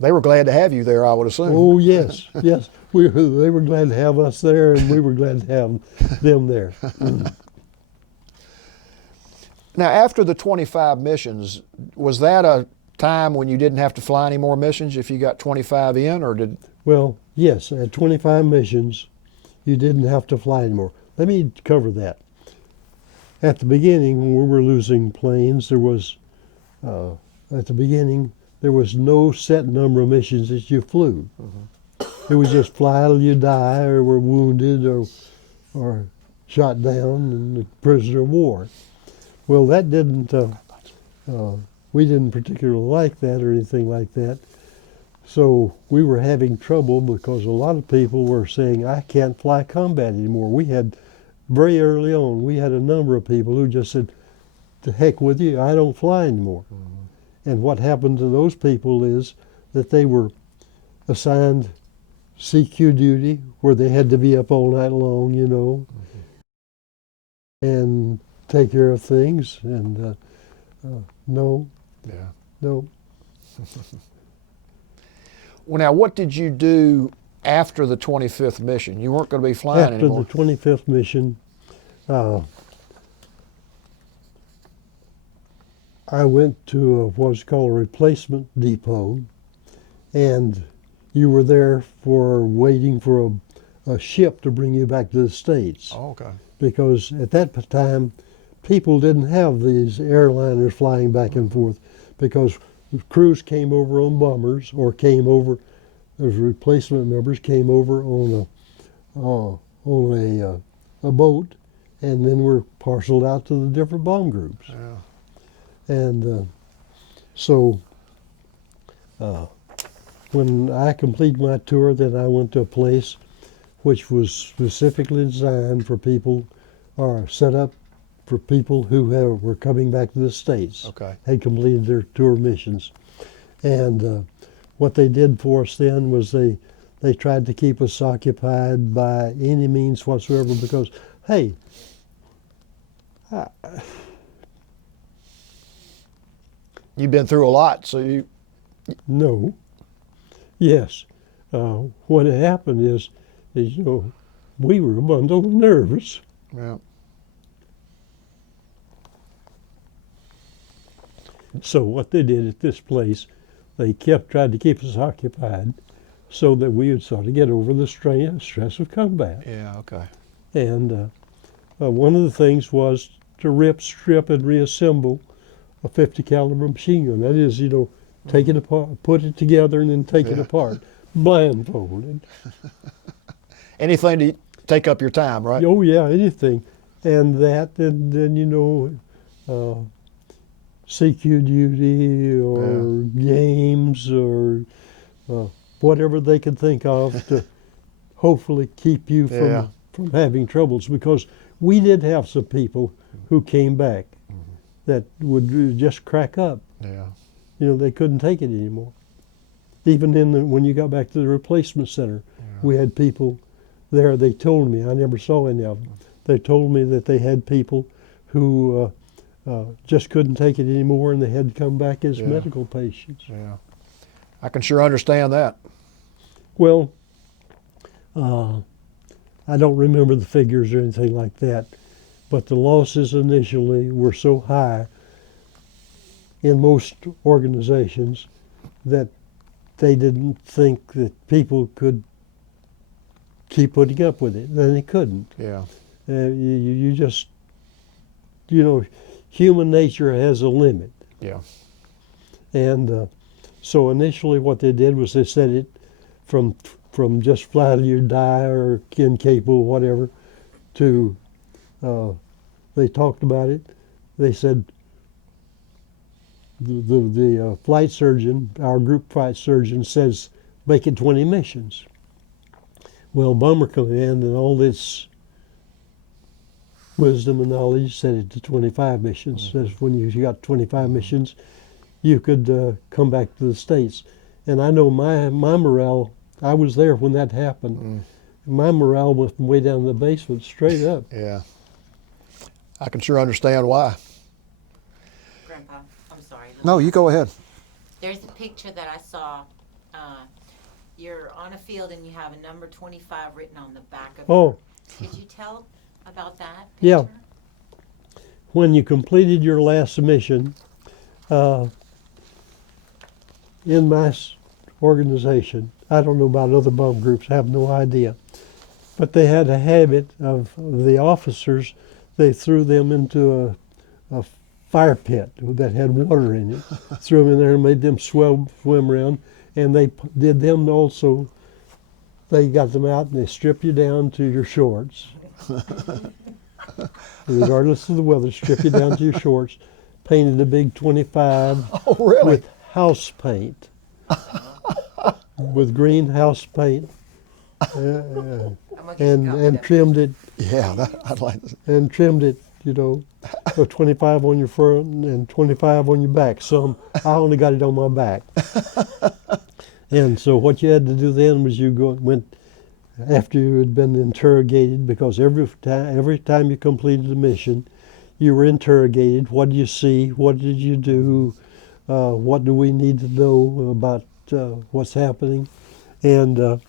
They were glad to have you there, I would assume. Oh, yes, yes. They were glad to have us there, and we were glad to have them there. Now, after the 25 missions, was that a time when you didn't have to fly any more missions if you got 25 in, or did? Well, yes, at 25 missions, you didn't have to fly anymore. Let me cover that. At the beginning, when we were losing planes, there was, at the beginning, there was no set number of missions that you flew. It was just fly till you die, or were wounded, or shot down, and a prisoner of war. Well, that didn't, we didn't particularly like that or anything like that. So we were having trouble because a lot of people were saying, I can't fly combat anymore. We had, very early on, we had a number of people who just said, to heck with you, I don't fly anymore. And what happened to those people is that they were assigned CQ duty, where they had to be up all night long, you know, and take care of things. And no, Yeah. no. Well, now, what did you do after the 25th mission? You weren't going to be flying After anymore. the 25th mission, I went to what's called a replacement depot, and you were there for waiting for a ship to bring you back to the States. Oh, okay. Because at that time, people didn't have these airliners flying back and forth, because crews came over on bombers, or came over, as replacement members came over on a boat, and then were parceled out to the different bomb groups. Yeah. And so when I completed my tour, then I went to a place which was specifically designed for people, or set up for people who were coming back to the States, Okay. had completed their tour missions. And what they did for us then was they tried to keep us occupied by any means whatsoever, because, hey, You've been through a lot, so you. no, yes. What had happened is, you know, we were a bundle of nerves. Yeah. So what they did at this place, they tried to keep us occupied so that we would sort of get over the stress of combat. Yeah. Okay. And one of the things was to rip, strip, and reassemble a 50 caliber machine gun. That is, you know, take it apart, put it together, and then take it Yeah. apart, blindfolded. Anything to take up your time, right? Oh yeah, anything. And then you know, CQ duty, or games, or whatever they could think of to hopefully keep you Yeah. from having troubles. Because we did have some people who came back that would just crack up. Yeah. You know, they couldn't take it anymore. Even when you got back to the replacement center, we had people there. They told me, I never saw any of them. They told me that they had people who just couldn't take it anymore, and they had to come back as Yeah. medical patients. Yeah. I can sure understand that. Well, I don't remember the figures or anything like that, but the losses initially were so high in most organizations that they didn't think that people could keep putting up with it. And they couldn't. Yeah. You just, you know, human nature has a limit. Yeah. And so initially what they did was they set it from just fly till you die, or incapable, whatever, to, they talked about it. They said the flight surgeon, our group flight surgeon, says make it 20 missions. Well, Bomber Command and all this wisdom and knowledge set it to 25 missions. Says when you got 25 missions, you could come back to the States. And I know my morale, I was there when that happened. My morale went from way down in the basement straight up. Yeah. I can sure understand why. Grandpa, I'm sorry. No, you go ahead. There's a picture that I saw. You're on a field and you have a number 25 written on the back of Oh, it. Could you tell about that picture? Yeah. when you completed your last mission, in my organization, I don't know about other bomb groups, I have no idea, but they had a habit of the officers, they threw them into a fire pit that had water in it, threw them in there and made them swim around, and they did them also, they got them out and they stripped you down to your shorts. Regardless of the weather, strip you down to your shorts, painted a big 25 Oh, really? with house paint, with green house paint, I'm gonna get you copied and up. trimmed it, Yeah, I'd like to. you know, so 25 on your front and 25 on your back. Some, I only got it on my back. And so what you had to do then was went after you had been interrogated, because every time you completed a mission, you were interrogated. What did you see? What did you do? What do we need to know about what's happening? And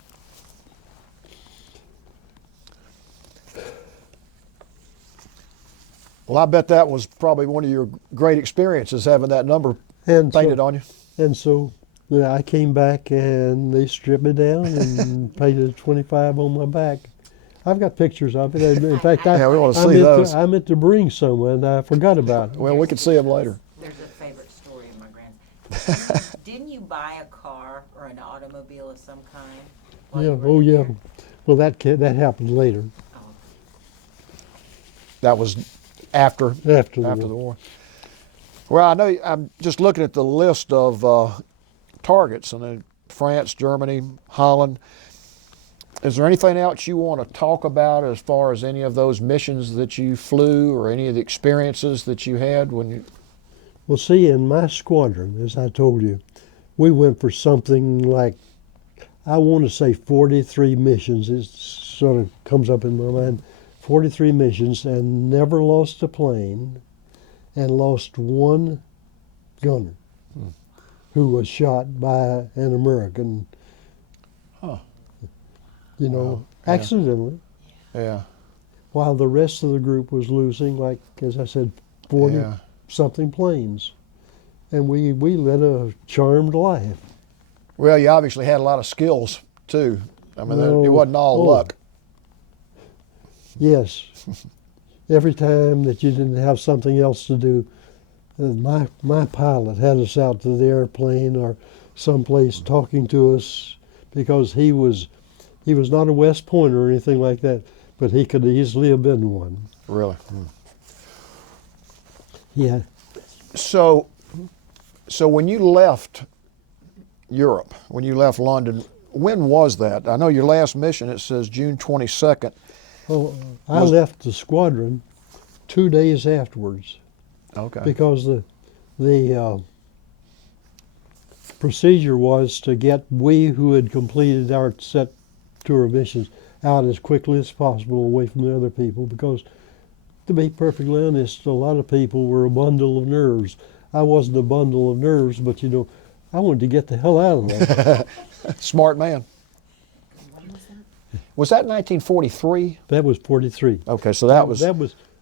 Well, I bet that was probably one of your great experiences, having that number and painted so, on you. And so I came back and they stripped me down and painted 25 on my back. I've got pictures of it. In fact, Yeah, we want to see those. I meant to bring some and I forgot about it. Well, we can see them later. There's a favorite story of my grandson. Didn't you buy a car or an automobile of some kind? while Yeah. you were Oh, in yeah. there? Well, that happened later, Oh, That was after after the the war. war. Well, I know I'm just looking at the list of targets, and then France, Germany, Holland. Is there anything else you want to talk about as far as any of those missions that you flew, or any of the experiences that you had when you? Well, see, in my squadron, as I told you, we went for something like, I want to say 43 missions. It sort of comes up in my mind. 43 missions, and never lost a plane, and lost one gunner who was shot by an American, Huh. you know, Wow. Yeah. accidentally, Yeah. while the rest of the group was losing, like, as I said, 40 Yeah. something planes. And we led a charmed life. Well, you obviously had a lot of skills too. I mean, No. it wasn't all Oh. luck. Yes. Every time that you didn't have something else to do, my pilot had us out to the airplane or someplace talking to us, because he was not a West Pointer or anything like that, but he could easily have been one. Really. Yeah. So when you left Europe, when you left London, when was that? I know your last mission, it says June 22nd. Oh, I Was- left the squadron 2 days afterwards, Okay. because the procedure was to get we who had completed our set tour of missions out as quickly as possible away from the other people, because, to be perfectly honest, a lot of people were a bundle of nerves. I wasn't a bundle of nerves, but you know, I wanted to get the hell out of there. Smart man. When was that? Was that 1943? That was 43. Okay, so that was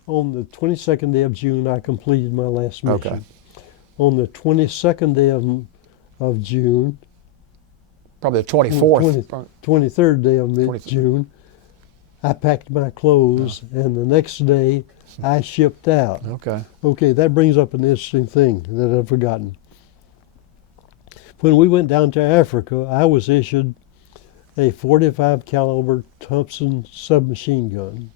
on the 22nd day of June. I completed my last mission. Okay. On the 22nd day of June, probably the 24th. 23rd day of 23rd. June, I packed my clothes, and the next day I shipped out. Okay. Okay, that brings up an interesting thing that I've forgotten. When we went down to Africa, I was issued a 45 caliber Thompson submachine gun.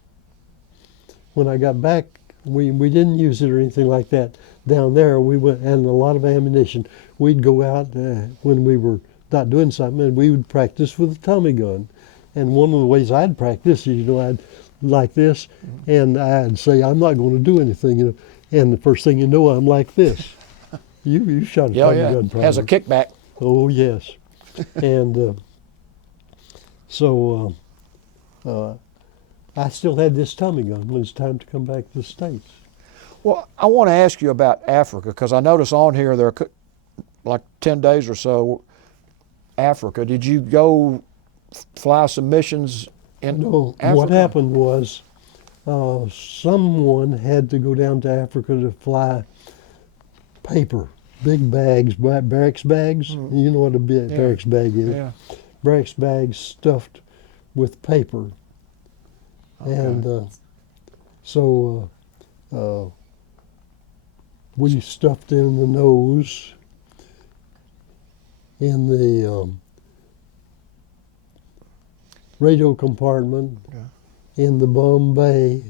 When I got back, we didn't use it or anything like that. Down there, we went, and a lot of ammunition. We'd go out when we were not doing something, and we would practice with a Tommy gun. And one of the ways I'd practice is, you know, I'd like this, and I'd say, I'm not going to do anything, you know. And the first thing you know, I'm like this. You shot a Yeah, Tommy yeah. gun, probably. Has a kickback. Oh, yes. And so I still had this Tommy gun when it was time to come back to the States. Well, I want to ask you about Africa, because I notice on here there are like 10 days or so Africa. Did you go fly some missions in No, Africa? what happened was someone had to go down to Africa to fly paper, big bags, barracks bags. You know what a barracks bag is. Yeah. Barracks bags stuffed with paper. Okay. And so we stuffed in the nose in the radio compartment, in the bum bay,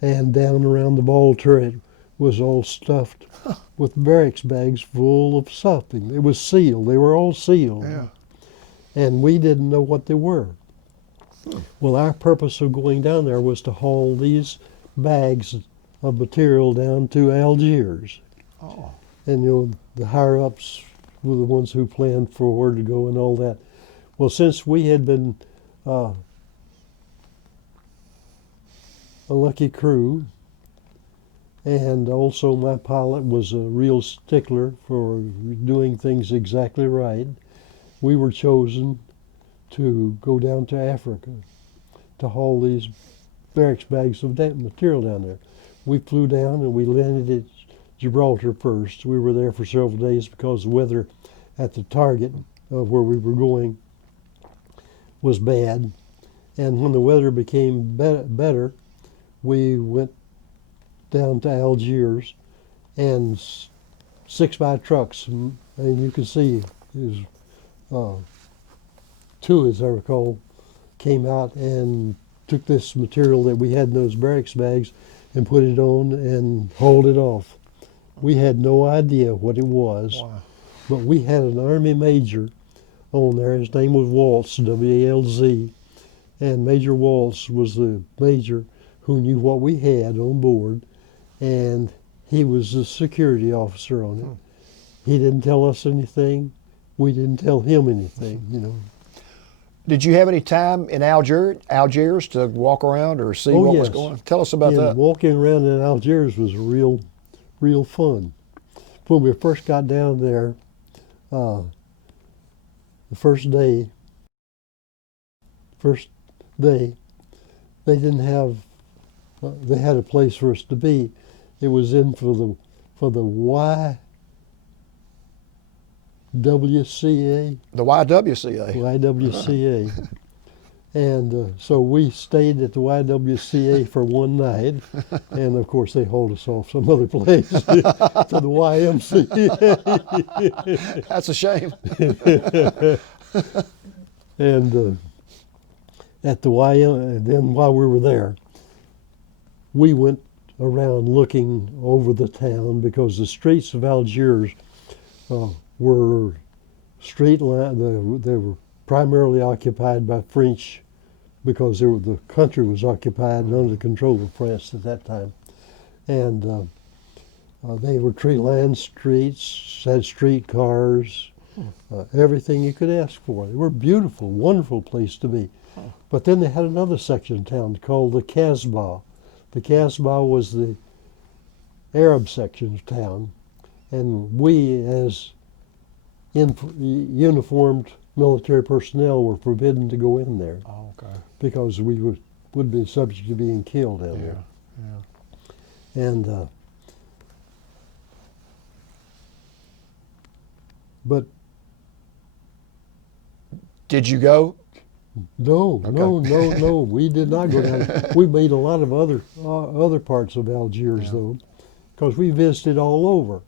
and down around the ball turret was all stuffed with barracks bags full of stuffing. It was sealed. They were all sealed. Yeah. And we didn't know what they were. Well, our purpose of going down there was to haul these bags of material down to Algiers. Oh. And the higher-ups were the ones who planned for where to go and all that. Well, since we had been a lucky crew, and also my pilot was a real stickler for doing things exactly right, we were chosen to go down to Africa to haul these barracks bags of material down there. We flew down and we landed at Gibraltar first. We were there for several days because the weather at the target of where we were going was bad. And when the weather became better, we went down to Algiers, and 6x trucks, and you can see it was, two, as I recall, came out and took this material that we had in those barracks bags and put it on and hauled it off. We had no idea what it was, Wow. but we had an Army major on there. His name was Waltz, W-A-L-Z, and Major Waltz was the major who knew what we had on board, and he was the security officer on it. He didn't tell us anything. We didn't tell him anything, you know. Did you have any time in Algiers to walk around or see what was yes. going on? Tell us about that. Walking around in Algiers was real fun. When we first got down there, the first day, they didn't have, they had a place for us to be. It was in for the YWCA. The YWCA. YWCA. And so we stayed at the YWCA for one night, and of course they hauled us off some other place to the YMCA. That's a shame. And at the and then while we were there, we went around looking over the town because the streets of Algiers were straight line. They were primarily occupied by French because the country was occupied and under the control of France at that time. And they were tree-lined streets, had streetcars, everything you could ask for. They were beautiful, wonderful place to be. But then they had another section of town called the Kasbah. The Kasbah was the Arab section of town, and we, as uniformed military personnel, were forbidden to go in there. Oh, okay. Because we would be subject to being killed down there. Yeah. And but Did you go? no, Okay. no, we did not go down. We made a lot of other parts of Algiers though, because we visited all over.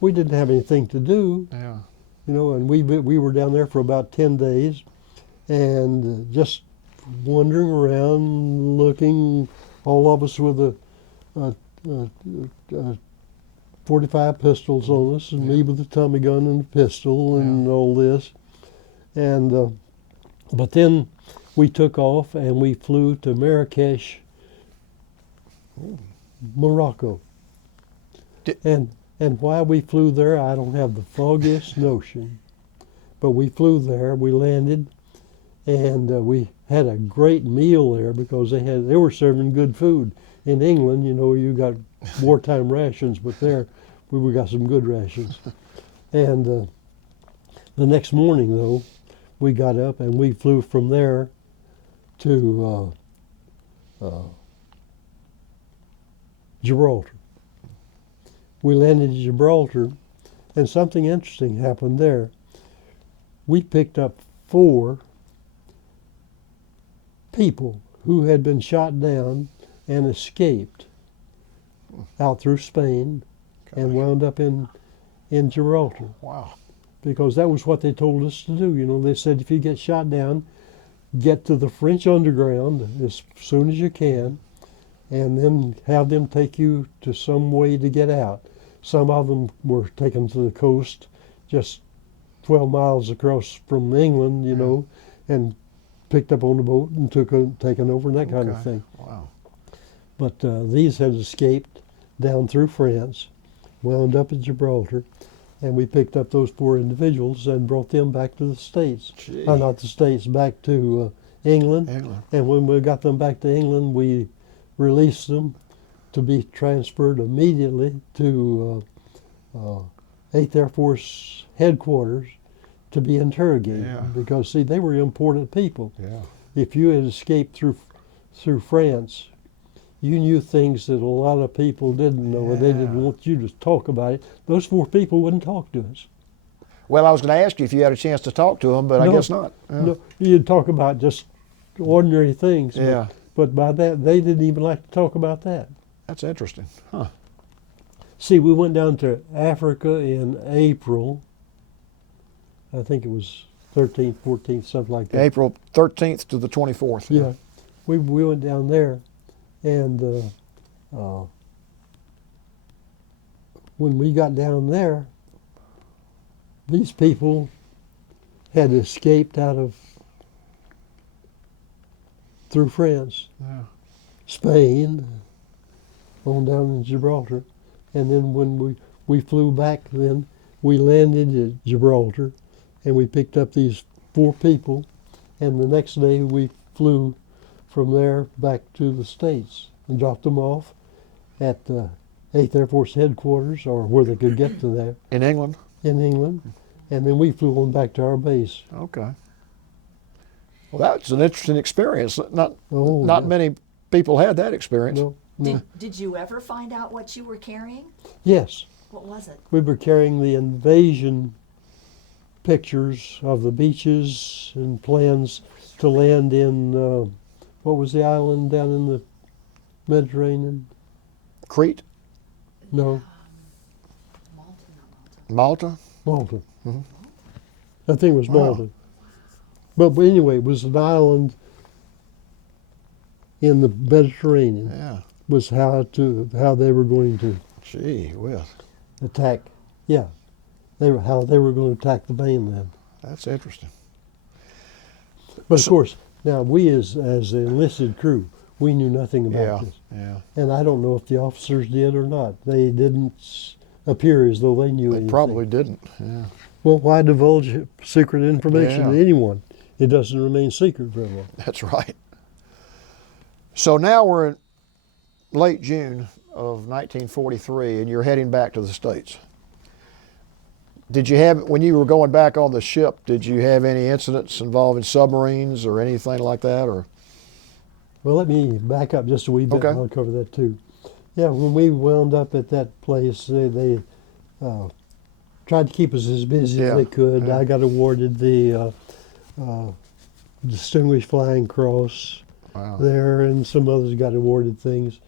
We didn't have anything to do, Yeah. you know, and we were down there for about 10 days, and just wandering around, looking, all of us with a 45 pistols on us, and me with a Tommy gun and a pistol and all this. And but then we took off and we flew to Marrakesh, Morocco. And why we flew there, I don't have the foggiest notion. But we flew there, we landed, and we had a great meal there because they were serving good food. In England, you know, you got wartime rations, but there we got some good rations. And the next morning, though, we got up and we flew from there to Gibraltar. We landed in Gibraltar, and something interesting happened there. We picked up 4 people who had been shot down and escaped out through Spain and wound up in Gibraltar, Wow. because that was what they told us to do. You know, they said if you get shot down, get to the French underground as soon as you can, and then have them take you to some way to get out. Some of them were taken to the coast, just 12 miles across from England, you know, and picked up on a boat and taken over and that kind of thing. Wow. But these had escaped down through France, wound up at Gibraltar, and we picked up those 4 individuals and brought them back to the States. Gee. Not the States, back to England. England. And And when we got them back to England, we released them to be transferred immediately to 8th Air Force headquarters to be interrogated. Yeah. Because, see, they were important people. Yeah. If you had escaped through France, you knew things that a lot of people didn't know, and they didn't Yeah. want you to talk about it. Those 4 people wouldn't talk to us. Well, I was going to ask you if you had a chance to talk to them, but I No. guess not. Yeah. No, you'd talk about just ordinary things. Yeah. But by that, they didn't even like to talk about that. That's interesting. Huh. See, we went down to Africa in April. I think it was 13th, 14th, something like that. April 13th to the 24th. Yeah. We went down there, and when we got down there, these people had escaped through France, Yeah. Spain, on down in Gibraltar. And then when we flew back, then we landed at Gibraltar, and we picked up these 4 people, and the next day we flew from there back to the States and dropped them off at the 8th Air Force headquarters, or where they could get to there, In England? in England, and then we flew on back to our base. Okay. Well, that's an interesting experience. Not Yeah. many people had that experience. No, no. Did you ever find out what you were carrying? Yes, What was it? we were carrying the invasion pictures of the beaches and plans to land in, what was the island down in the Mediterranean? Crete? No, Malta? Malta. Mhm. I think it was Wow. Malta. But anyway, it was an island in the Mediterranean. Yeah. Was how they were going to Gee whiz. attack. Yeah, how they were going to attack the mainland. That's interesting. But So- of course, now we as the enlisted crew, we knew nothing about Yeah. this, Yeah. and I don't know if the officers did or not. They didn't appear as though they knew They anything. probably didn't. Yeah. Well, why divulge secret information Yeah. to anyone? It doesn't remain secret very long. That's right. So now we're in late June of 1943, and you're heading back to the States. Did you have, when you were going back on the ship, did you have any incidents involving submarines or anything like that? Or Well, let me back up just a wee bit, Okay. and I'll cover that too. Yeah, when we wound up at that place, they tried to keep us as busy Yeah, as they could. yeah. I got awarded the Distinguished Flying Cross wow. there, and some others got awarded things.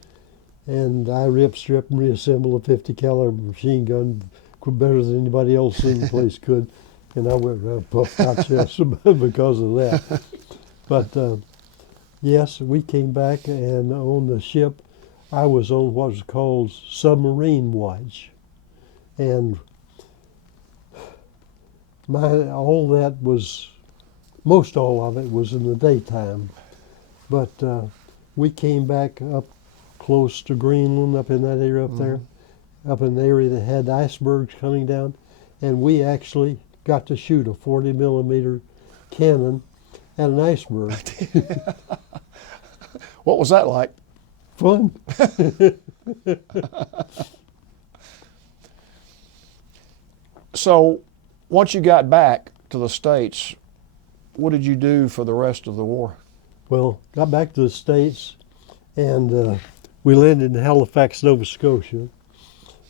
And I stripped, and reassembled a 50 caliber machine gun better than anybody else in the place could. And I went around puffed out chest because of that. But yes, we came back, and on the ship, I was on what was called submarine watch. And all that was, most all of it was in the daytime. But we came back up close to Greenland, up in that area up there, up in the area that had icebergs coming down, and we actually got to shoot a 40 millimeter cannon at an iceberg. What was that like? Fun. So once you got back to the States, what did you do for the rest of the war? Well, got back to the States, and we landed in Halifax, Nova Scotia,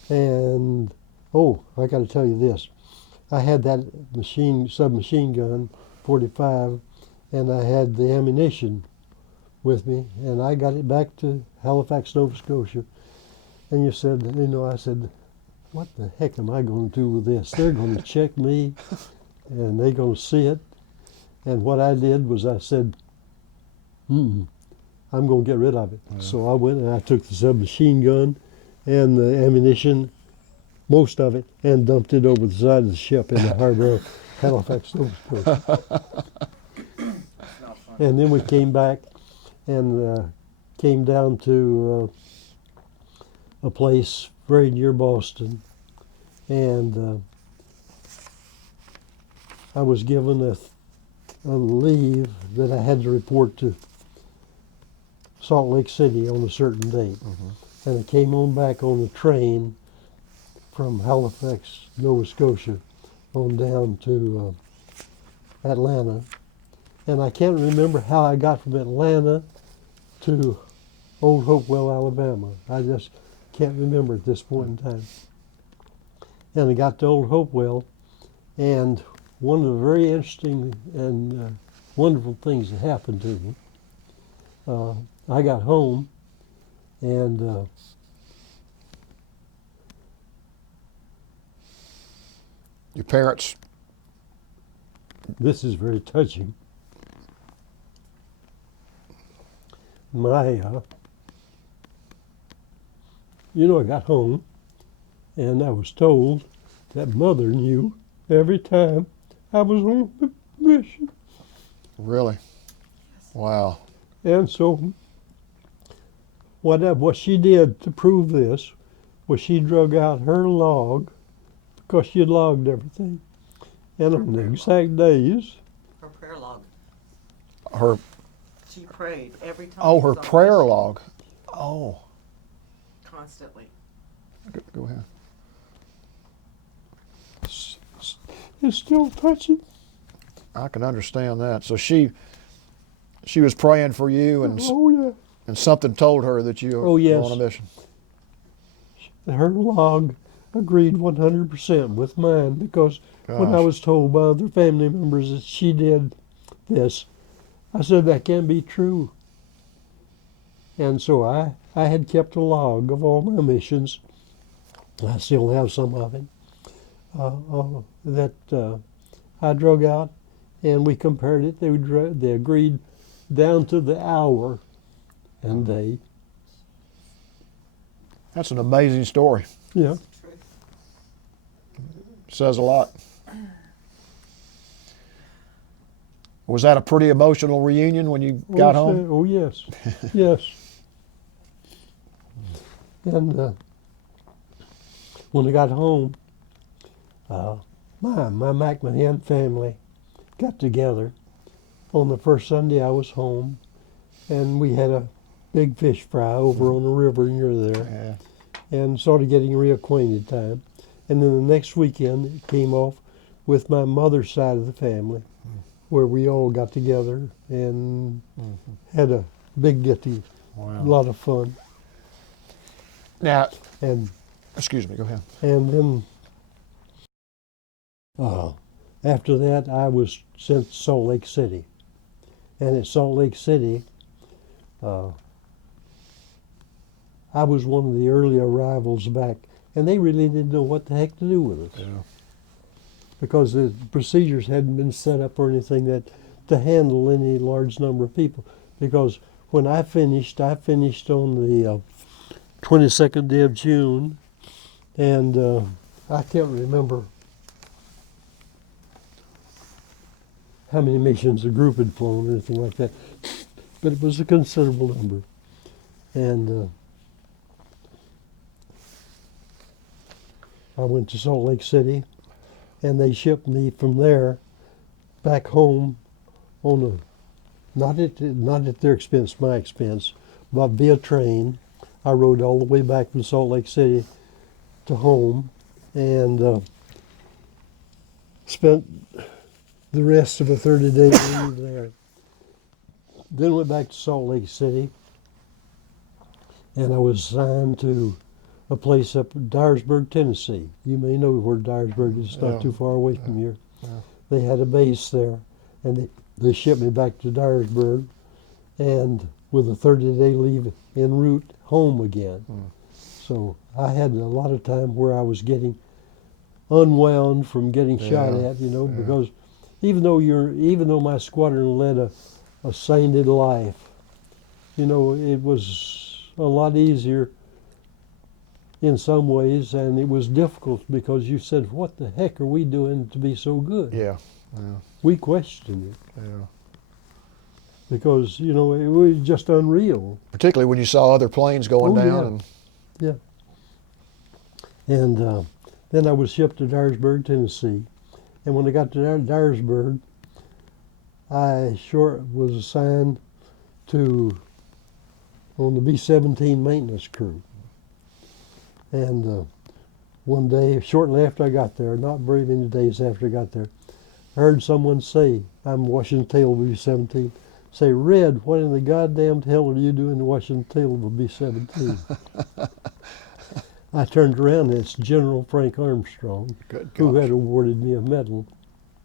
and I got to tell you this. I had that submachine gun, 45, and I had the ammunition with me, and I got it back to Halifax, Nova Scotia. And I said, what the heck am I going to do with this? They're going to check me, and they're going to see it. And what I did was I said, I'm going to get rid of it. Yeah. So I went and I took the submachine gun and the ammunition, most of it, and dumped it over the side of the ship in the harbor of Halifax, Nova Scotia. And then we came back and came down to a place very near Boston, and I was given a leave that I had to report to Salt Lake City on a certain date. And I came on back on the train from Halifax, Nova Scotia, on down to Atlanta. And I can't remember how I got from Atlanta to Old Hopewell, Alabama. I just can't remember at this point in time. And I got to Old Hopewell, and one of the very interesting and wonderful things that happened to me, I got home, and your parents? This is very touching. I got home, and I was told that Mother knew every time I was on the mission. Really? Wow. And so what she did to prove this was she drug out her log, because she had logged everything, and on the exact days. Her prayer log. Her. She prayed every time. Oh, her prayer log. Oh. Constantly. Go ahead. It's still touching. I can understand that. So she was praying for you, and and something told her that you were on a mission. Her log agreed 100% with mine, because when I was told by other family members that she did this, I said, that can't be true. And so I had kept a log of all my missions. I still have some of it that I drug out, and we compared it. They agreed down to the hour and day. That's an amazing story. Yeah. Says a lot. Was that a pretty emotional reunion when you got home? Oh, yes. Yes. And when I got home, my McMahan family got together on the first Sunday I was home, and we had a big fish fry over on the river near there, and started getting reacquainted time. And then the next weekend it came off with my mother's side of the family, where we all got together and had a big get-together. Wow. A lot of fun. Now, and excuse me, go ahead. And then after that, I was sent to Salt Lake City. And at Salt Lake City, I was one of the early arrivals back, and they really didn't know what the heck to do with us. Yeah. Because the procedures hadn't been set up or anything to handle any large number of people. Because when I finished on the 22nd day of June, and I can't remember how many missions the group had flown or anything like that, but it was a considerable number. And I went to Salt Lake City, and they shipped me from there back home on not at their expense, my expense, but via train. I rode all the way back from Salt Lake City to home, and spent the rest of a 30-day leave there. Then went back to Salt Lake City, and I was assigned to a place up in Dyersburg, Tennessee. You may know where Dyersburg is, not Yeah. too far away from here. Yeah. They had a base there, and they shipped me back to Dyersburg, and with a 30-day leave en route home again. So I had a lot of time where I was getting unwound from getting shot Yeah. at, you know, Yeah. because even though my squadron led a sainted life, you know, it was a lot easier in some ways, and it was difficult because you said, what the heck are we doing to be so good? Yeah. Yeah. We questioned it Yeah. because, you know, it was just unreal. Particularly when you saw other planes going Oh, down. yeah. And And then I was shipped to Dyersburg, Tennessee. And when I got to Dyersburg, I was assigned on the B-17 maintenance crew. And one day, shortly after I got there, not very many days after I got there, I heard someone say, I'm washing the tail of a B-17, say, Red, what in the goddamn hell are you doing washing the tail of a B-17? I turned around, and it's General Frank Armstrong, Good who gosh. had awarded me a medal.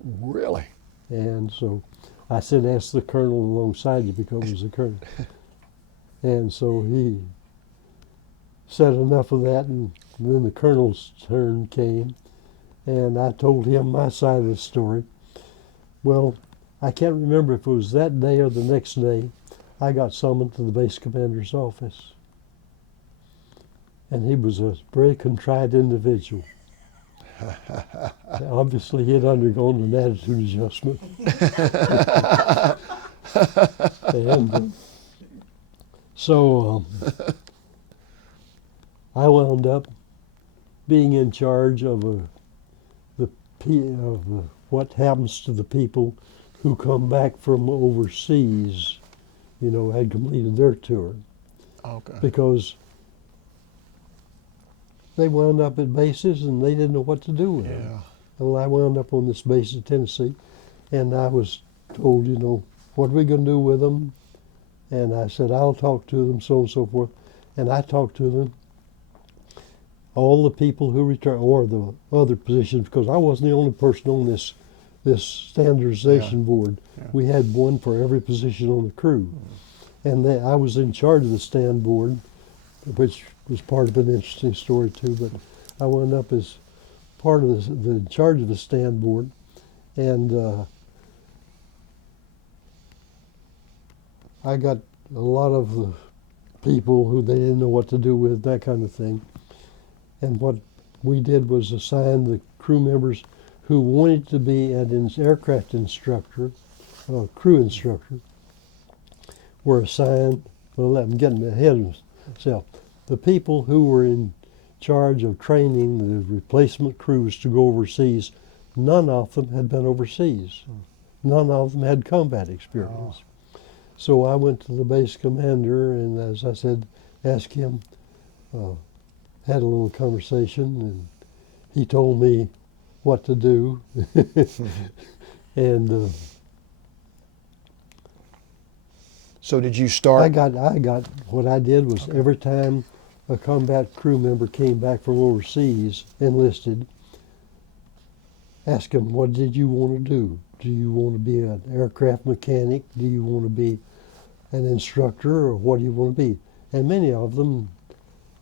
Really? And so I said, ask the colonel alongside you, because he was the colonel. And so he said enough of that, and then the colonel's turn came, and I told him my side of the story. Well, I can't remember if it was that day or the next day, I got summoned to the base commander's office. And he was a very contrite individual. Obviously, he had undergone an attitude adjustment. And so I wound up being in charge of what happens to the people who come back from overseas, you know, had completed their tour. Okay. Because they wound up at bases and they didn't know what to do with them. Yeah. Well, I wound up on this base in Tennessee, and I was told, you know, what are we going to do with them? And I said, I'll talk to them, so on and so forth. And I talked to them, all the people who returned, or the other positions, because I wasn't the only person on this standardization board. Yeah. We had one for every position on the crew. And I was in charge of the stand board, which was part of an interesting story too, but I wound up as part of the charge of the stand board, and I got a lot of the people who they didn't know what to do with, that kind of thing. And what we did was assign the crew members who wanted to be an aircraft instructor, crew instructor, were assigned, well, I'm getting ahead of myself. The people who were in charge of training the replacement crews to go overseas, none of them had been overseas. None of them had combat experience. So I went to the base commander and, as I said, asked him, had a little conversation, and he told me what to do. And So did you start? I got what I did was every time a combat crew member came back from overseas, enlisted, ask them, what did you want to do? Do you want to be an aircraft mechanic? Do you want to be an instructor, or what do you want to be? And many of them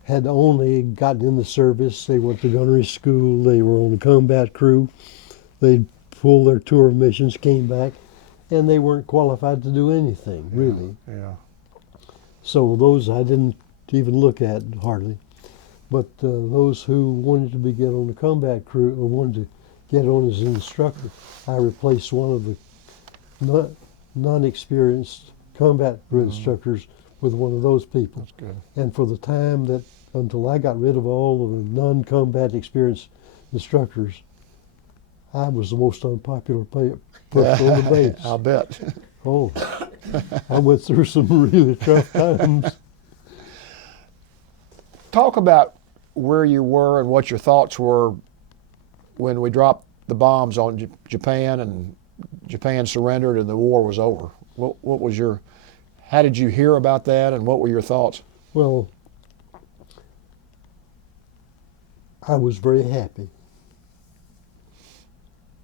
had only gotten in the service. They went to gunnery school. They were on the combat crew. They'd pull their tour of missions, came back, and they weren't qualified to do anything, really. Yeah. So those I didn't even look at hardly. But those who wanted to get on the combat crew, or wanted to get on as an instructor, I replaced one of the non-experienced combat crew instructors with one of those people. That's good. And for the time that, until I got rid of all of the non-combat experienced instructors, I was the most unpopular person on the base. I'll bet. Oh, I went through some really tough times. Talk about where you were and what your thoughts were when we dropped the bombs on Japan and Japan surrendered and the war was over. What was how did you hear about that, and what were your thoughts? Well, I was very happy.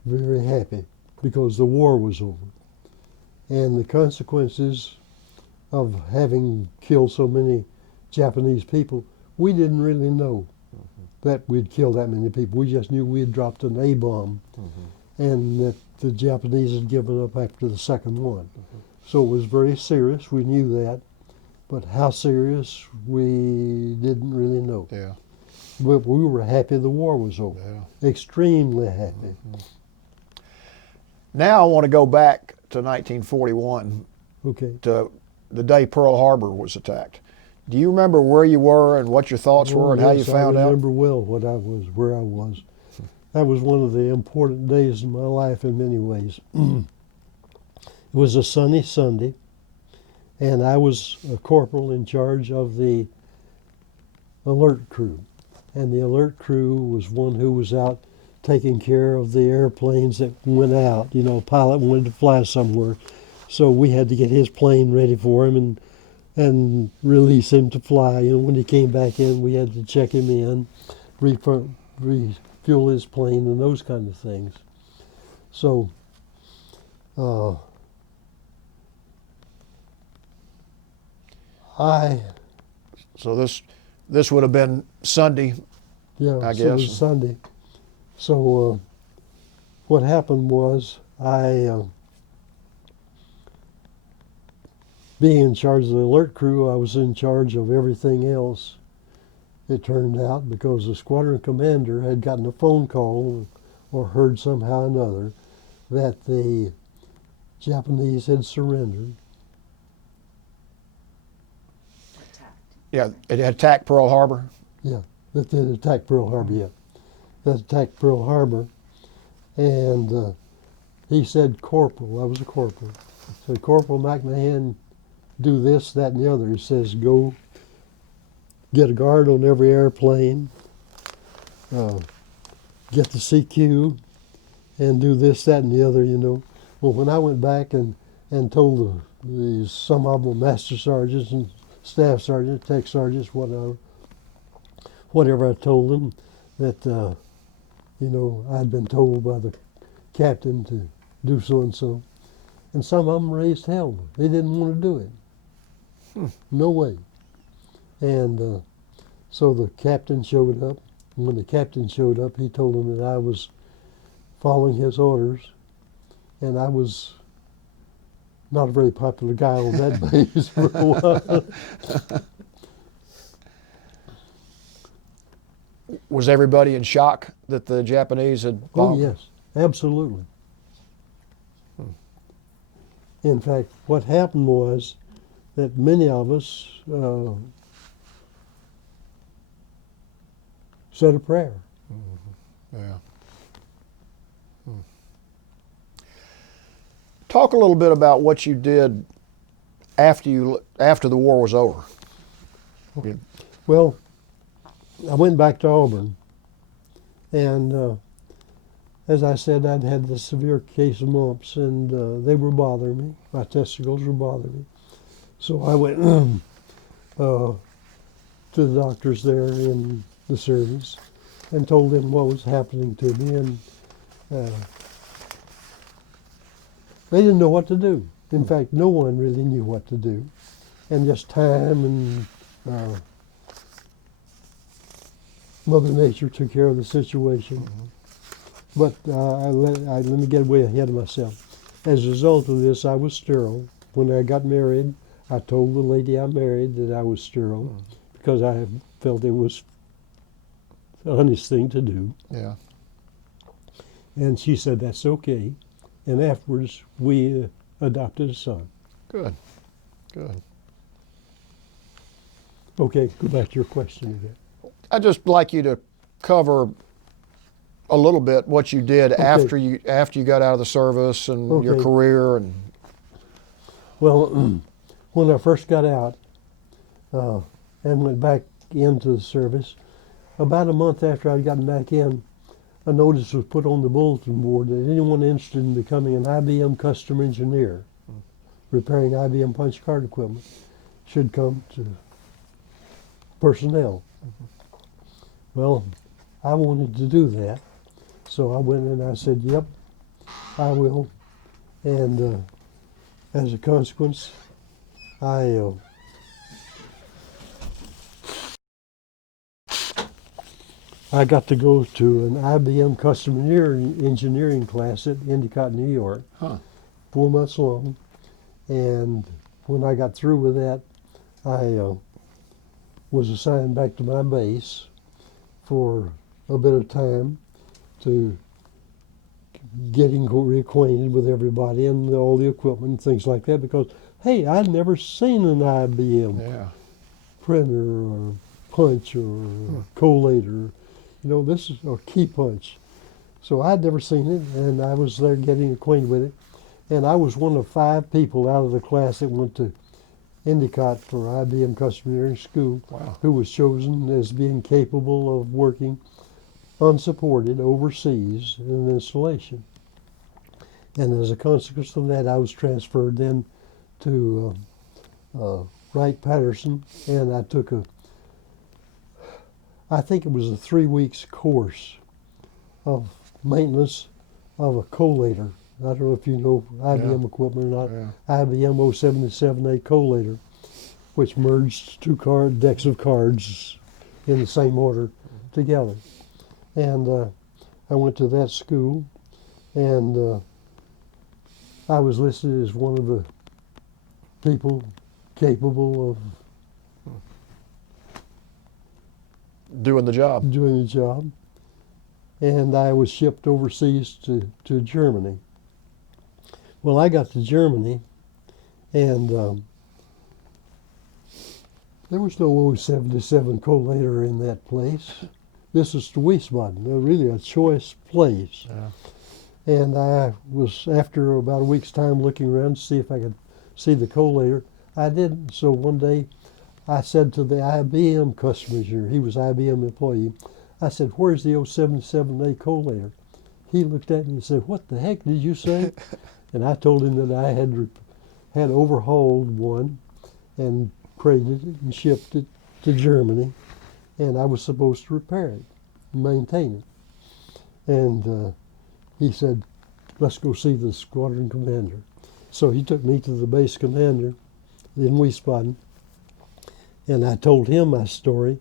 Very happy, because the war was over. And the consequences of having killed so many Japanese people, we didn't really know that we'd killed that many people. We just knew we had dropped an A-bomb and that the Japanese had given up after the second one. So it was very serious. We knew that. But how serious, we didn't really know. Yeah. But we were happy the war was over. Yeah. Extremely happy. Now I want to go back to 1941, Okay. to the day Pearl Harbor was attacked. Do you remember where you were and what your thoughts were and how you found I out? remember well where I was. That was one of the important days in my life in many ways. It was a sunny Sunday, and I was a corporal in charge of the alert crew. And the alert crew was one who was out taking care of the airplanes that went out. You know, a pilot wanted to fly somewhere, so we had to get his plane ready for him and release him to fly. You know, when he came back in, we had to check him in, refuel his plane, and those kind of things. So, So this would have been Sunday. yeah, I so it was guess. Sunday. So what happened was being in charge of the alert crew, I was in charge of everything else, it turned out, because the squadron commander had gotten a phone call or heard somehow or another that the Japanese had surrendered. Attacked. Yeah, it had attacked Pearl Harbor. Yeah, that they had attacked Pearl Harbor, yeah. That attacked Pearl Harbor. And he said, Corporal, I was a corporal, said, Corporal McMahan, do this, that, and the other. He says, go get a guard on every airplane, get the CQ, and do this, that, and the other, you know. Well, when I went back and told some of them, master sergeants and staff sergeants, tech sergeants, whatever I told them, that, you know, I'd been told by the captain to do so and so. And some of them raised hell. They didn't want to do it. No way. And so the captain showed up. And when the captain showed up, he told them that I was following his orders, and I was not a very popular guy on that base for a while. Was everybody in shock that the Japanese had Oh, bombed? yes, absolutely. In fact, what happened was that many of us said a prayer. Yeah. Talk a little bit about what you did after the war was over. Well, I went back to Auburn, and as I said, I'd had the severe case of mumps, and they were bothering me. My testicles were bothering me. So I went to the doctors there in the service and told them what was happening to me, and they didn't know what to do. In fact, no one really knew what to do, and just time and Mother Nature took care of the situation. But let me get way ahead of myself. As a result of this, I was sterile. When I got married, I told the lady I married that I was sterile because I felt it was the honest thing to do. Yeah. And she said, that's okay. And afterwards, we adopted a son. Good. Good. Okay, go back to your question again. I'd just like you to cover a little bit what you did Okay. after you got out of the service and your Okay. career and. Well, when I first got out and went back into the service, about a month after I'd gotten back in, a notice was put on the bulletin board that anyone interested in becoming an IBM custom engineer, repairing IBM punch card equipment, should come to personnel. Well, I wanted to do that. So I went and I said, yep, I will. And as a consequence, I got to go to an IBM custom engineering class at Endicott, New York, Huh. 4 months long. And when I got through with that, I was assigned back to my base for a bit of time to getting reacquainted with everybody and all the equipment and things like that, because, hey, I'd never seen an IBM Yeah. printer or punch or collator. You know, this is a key punch. So I'd never seen it, and I was there getting acquainted with it. And I was one of 5 people out of the class that went to Endicott for IBM Custom Engineering School, Wow. who was chosen as being capable of working unsupported overseas in an installation. And as a consequence of that, I was transferred then to Wright-Patterson, and I took I think it was a 3 weeks course of maintenance of a collator. I don't know if you know IBM equipment or not. Yeah. IBM 077A collator, which merged 2 decks of cards in the same order together. And I went to that school, and I was listed as one of the people capable of Doing the job. doing the job. And I was shipped overseas to Germany. Well, I got to Germany, and there was no 077 collator in that place. This is to Wiesbaden, really a choice place. Yeah. And I was, after about a week's time, looking around to see if I could see the collator. I didn't. So one day I said to the IBM customer engineer, he was IBM employee, I said, where's the 077A collator? He looked at me and said, what the heck did you say? And I told him that I had overhauled one and crated it and shipped it to Germany, and I was supposed to repair it and maintain it. And he said, let's go see the squadron commander. So he took me to the base commander in Wiesbaden, and I told him my story.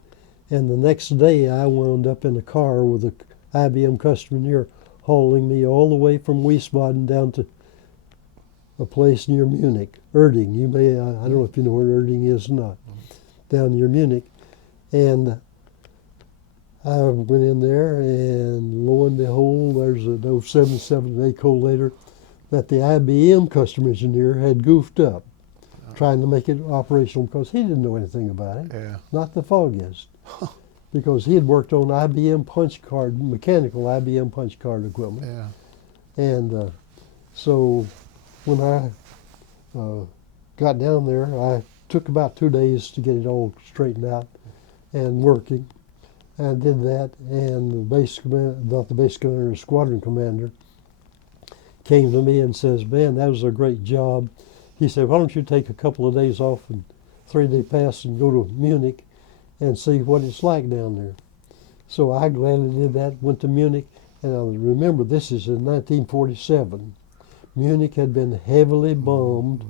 And the next day I wound up in a car with an IBM customer engineer hauling me all the way from Wiesbaden down to a place near Munich, Erding. You may, I don't know if you know where Erding is or not, down near Munich. And I went in there, and lo and behold, there's a 077A collator that the IBM customer engineer had goofed up, trying to make it operational, because he didn't know anything about it, Yeah. not the foggiest, because he had worked on IBM punch card, mechanical IBM punch card equipment. Yeah. And so when I got down there, I took about 2 days to get it all straightened out and working. And I did that, and the base commander, not the base commander, the squadron commander, came to me and says, man, that was a great job. He said, why don't you take a couple of days off and 3-day pass and go to Munich and see what it's like down there. So I gladly did that, went to Munich, and I remember this is in 1947. Munich had been heavily bombed,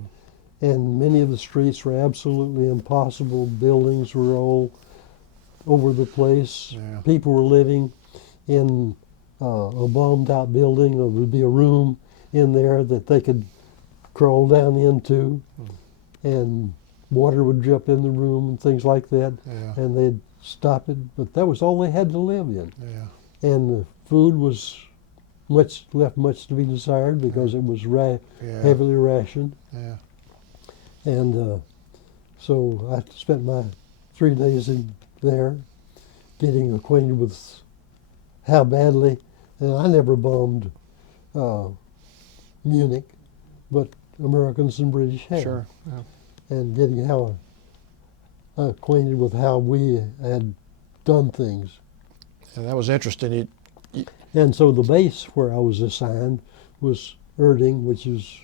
and many of the streets were absolutely impossible. Buildings were all over the place. Yeah. People were living in a bombed out building. There would be a room in there that they could crawl down into, and water would drip in the room and things like that. Yeah. And they'd stop it, but that was all they had to live in. Yeah. And the food was left much to be desired, because it was Yeah. heavily rationed. Yeah. And so I spent my 3 days in there getting acquainted with how badly, and I never bombed Munich, but Americans and British had. Sure. Yeah. And getting how acquainted with how we had done things. And that was interesting. And so the base where I was assigned was Erding, which is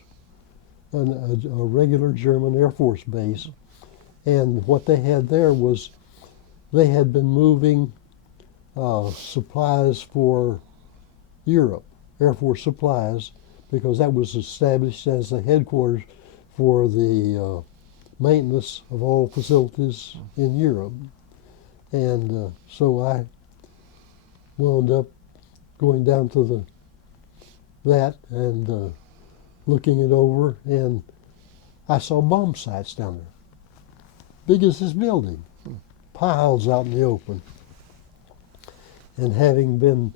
a regular German Air Force base. And what they had there was they had been moving supplies for Europe, Air Force supplies, because that was established as the headquarters for the maintenance of all facilities in Europe. And so I wound up going down to that and looking it over, and I saw bomb sites down there, big as this building, piles out in the open. And having been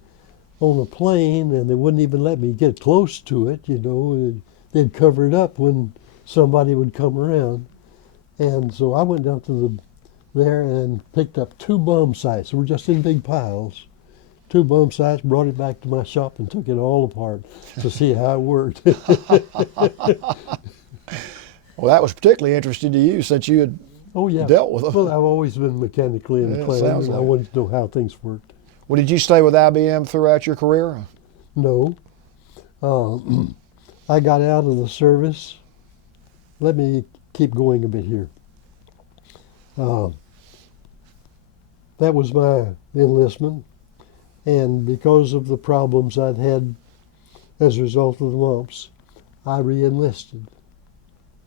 on a plane, and they wouldn't even let me get close to it, you know, they'd cover it up when somebody would come around. And so I went down to there and picked up 2 bomb sites. They were just in big piles. 2 bomb sites, brought it back to my shop and took it all apart to see how it worked. Well, that was particularly interesting to you since you had Oh yeah, dealt with them. Well, I've always been mechanically Yeah, it inclined, sounds and I like it. wanted to know how things worked. Well, did you stay with IBM throughout your career? No, I got out of the service. Let me keep going a bit here. That was my enlistment, and because of the problems I'd had as a result of the mumps, I re-enlisted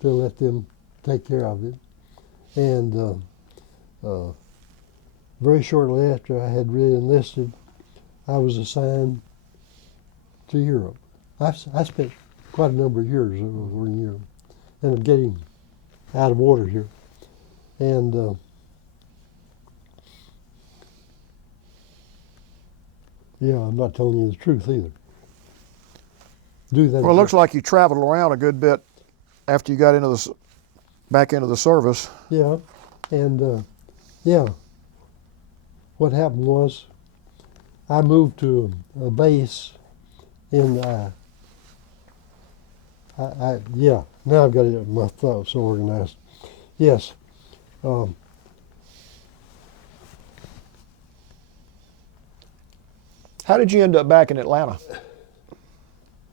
to let them take care of it. And very shortly after I had re-enlisted, I was assigned to Europe. I spent quite a number of years over in Europe, and I'm getting out of order here. And yeah, I'm not telling you the truth either. Do that. Well, it looks like you traveled around a good bit after you got into back into the service. Yeah, and yeah, what happened was I moved to a base in yeah, now I've got it, my thoughts organized. Yes. How did you end up back in Atlanta,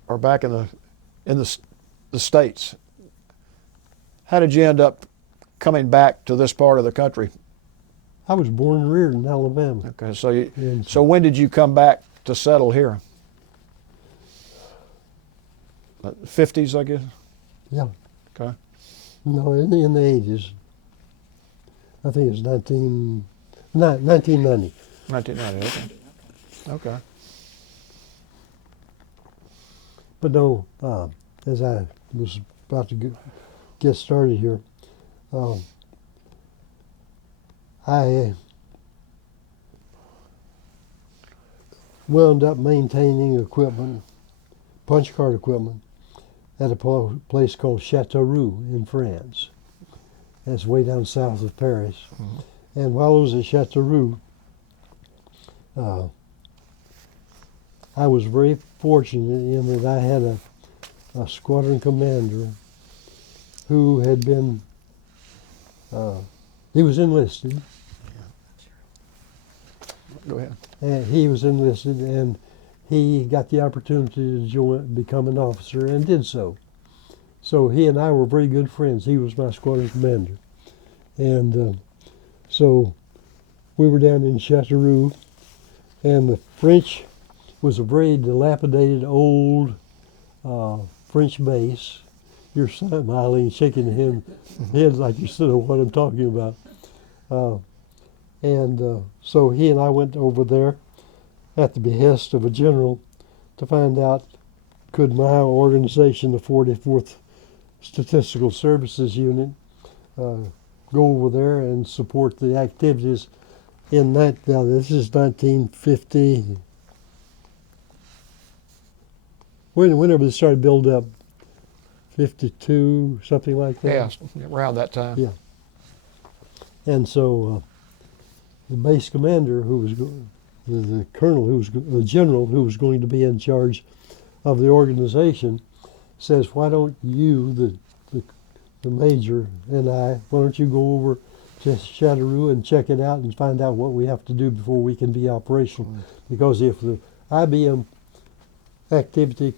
or back in the States? How did you end up coming back to this part of the country? I was born and reared in Alabama. Okay, so And so when did you come back to settle here? 50s, I guess. Yeah. Okay. No, in the 80s. I think it was 1990. 1990. Okay. Okay. But no, as I was about to get started here, I wound up maintaining equipment, punch card equipment, at a place called Châteauroux in France. That's way down south of Paris. Mhm. And while I was at Châteauroux, I was very fortunate in that I had a squadron commander who had been, he was enlisted, Go ahead. and he was enlisted, and he got the opportunity to become an officer and did so. So he and I were very good friends. He was my squadron commander. And so we were down in Châteauroux, and the French was a very dilapidated old French base. You're smiling, shaking your head like you still know what I'm talking about. So he and I went over there at the behest of a general to find out, could my organization, the 44th Statistical Services Unit, go over there and support the activities in that. Now this is 1950. Whenever they started building up, 52, something like that. Yeah, around that time. Yeah. And so the base commander, who was the colonel, the general who was going to be in charge of the organization, says, "Why don't you, the major, and why don't you go over to Châteauroux and check it out and find out what we have to do before we can be operational? Because if the IBM activity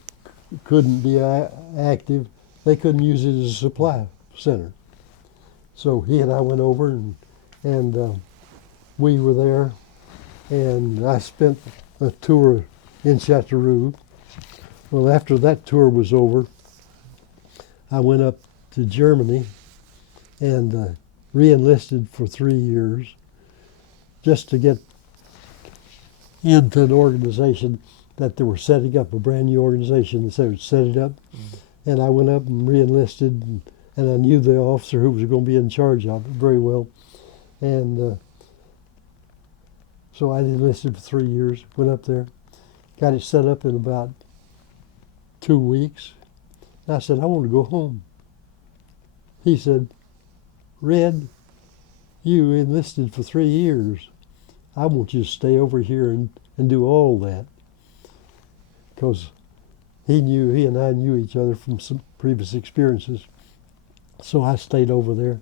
couldn't be active, they couldn't use it as a supply center." So he and I went over, and we were there and I spent a tour in Chateauroux. Well, after that tour was over, I went up to Germany and re-enlisted for 3 years just to get into an organization that they were setting up, a brand new organization. So they would set it up. And I went up and re-enlisted, and I knew the officer who was going to be in charge of it very well. And so I enlisted for 3 years, went up there, got it set up in about 2 weeks. And I said, I want to go home. He said, Red, you enlisted for 3 years. I want you to stay over here and do all that. Because he and I knew each other from some previous experiences. So I stayed over there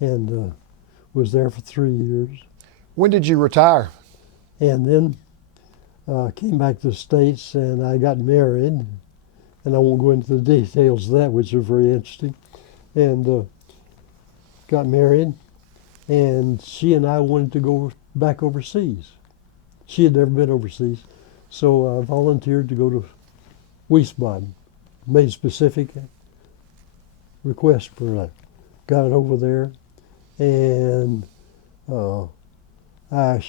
and was there for 3 years. When did you retire? And then came back to the States and I got married. And I won't go into the details of that, which are very interesting. And got married, and she and I wanted to go back overseas. She had never been overseas, so I volunteered to go to Wiesbaden. Made specific request for that. Got it over there, and I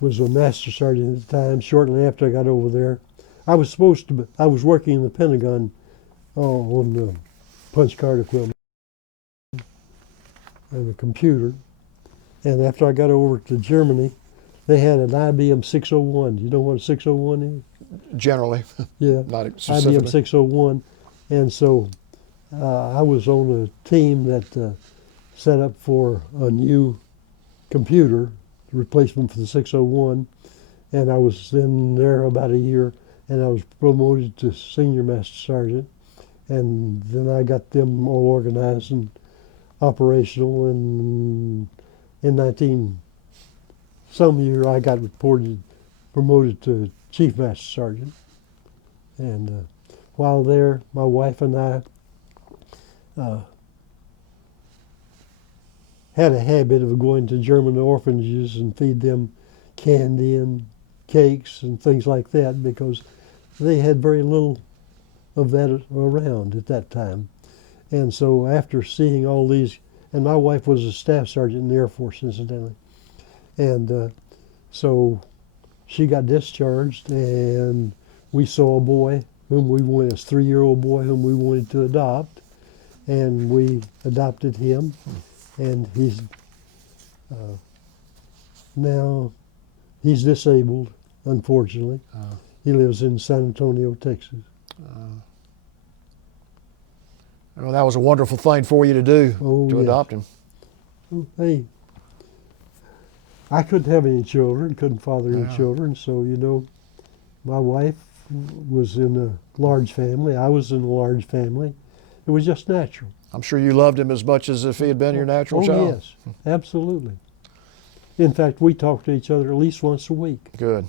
was a master sergeant at the time. Shortly after I got over there, I was working in the Pentagon on punch card equipment and a computer. And after I got over to Germany, they had an IBM 601. Do you know what a 601 is? Generally, Yeah, not IBM specifically. 601. And so I was on a team that set up for a new computer, replacement for the 601. And I was in there about a year, and I was promoted to senior master sergeant. And then I got them all organized and operational, and in some year I got promoted to chief master sergeant. And while there, my wife and I had a habit of going to German orphanages and feed them candy and cakes and things like that, because they had very little of that around at that time. And so after seeing all these, and my wife was a staff sergeant in the Air Force, incidentally, and so she got discharged, and we saw a boy whom we wanted, a 3-year-old boy whom we wanted to adopt, and we adopted him, and he's now he's disabled, unfortunately. He lives in San Antonio, Texas. Well, that was a wonderful thing for you to do, Oh, to yes. adopt him. Hey, I couldn't have any children, couldn't father any Yeah. children, so, my wife was in a large family, I was in a large family. It was just natural. I'm sure you loved him as much as if he had been your natural Oh, child. yes, absolutely. In fact, we talked to each other at least once a week. Good.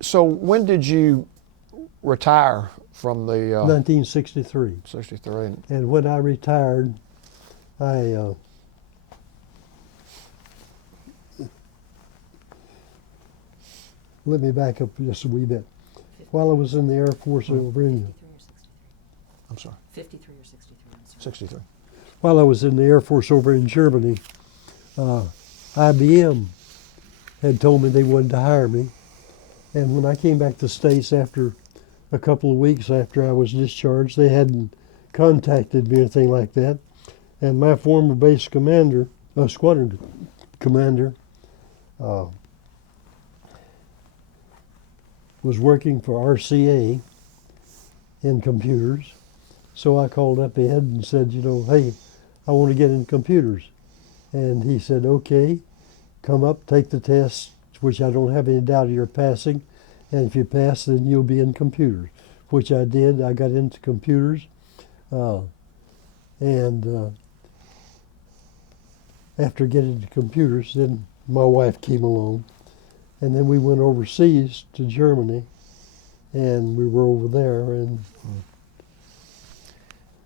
So when did you retire from the 1963. 63? And when I retired, I let me back up just a wee bit. While I was in the Air Force over in 53 or 63? I'm sorry, 53 or 63, I'm sorry. 63. while I was in the Air Force over in Germany, IBM had told me they wanted to hire me. And when I came back to the States after a couple of weeks after I was discharged, they hadn't contacted me or anything like that. And my former base commander, squadron commander, was working for RCA in computers. So I called up Ed and said, hey, I want to get in computers. And he said, okay, come up, take the test, which I don't have any doubt of your passing. And if you pass, then you'll be in computers, which I did. I got into computers. After getting to computers, then my wife came along. And then we went overseas to Germany, and we were over there. And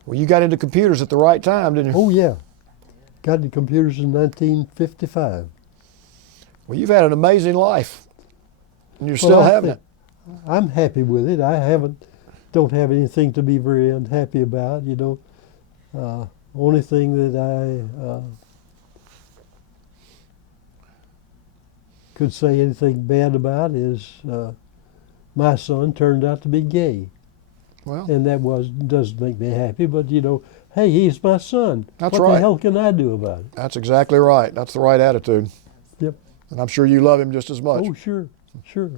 Well, you got into computers at the right time, didn't you? oh yeah, got into computers in 1955. Well, you've had an amazing life, and you're Well, still I having think- it. I'm happy with it. Don't have anything to be very unhappy about. Only thing that I could say anything bad about is my son turned out to be gay, Well, and doesn't make me happy. But hey, he's my son. That's what right. the hell can I do about it? that's exactly right. That's the right attitude. Yep. And I'm sure you love him just as much. Oh, sure, sure.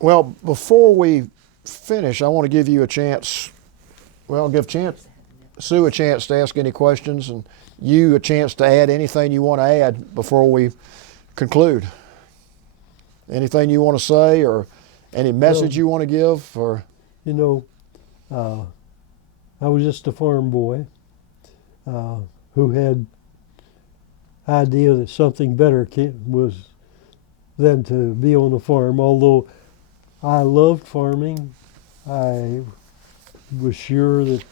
Well, before we finish, I want to give you a chance. Well, give Sue a chance to ask any questions, and you a chance to add anything you want to add before we conclude. Anything you want to say, or any message you want to give, or I was just a farm boy who had idea that something better was than to be on the farm. Although I loved farming, I was sure that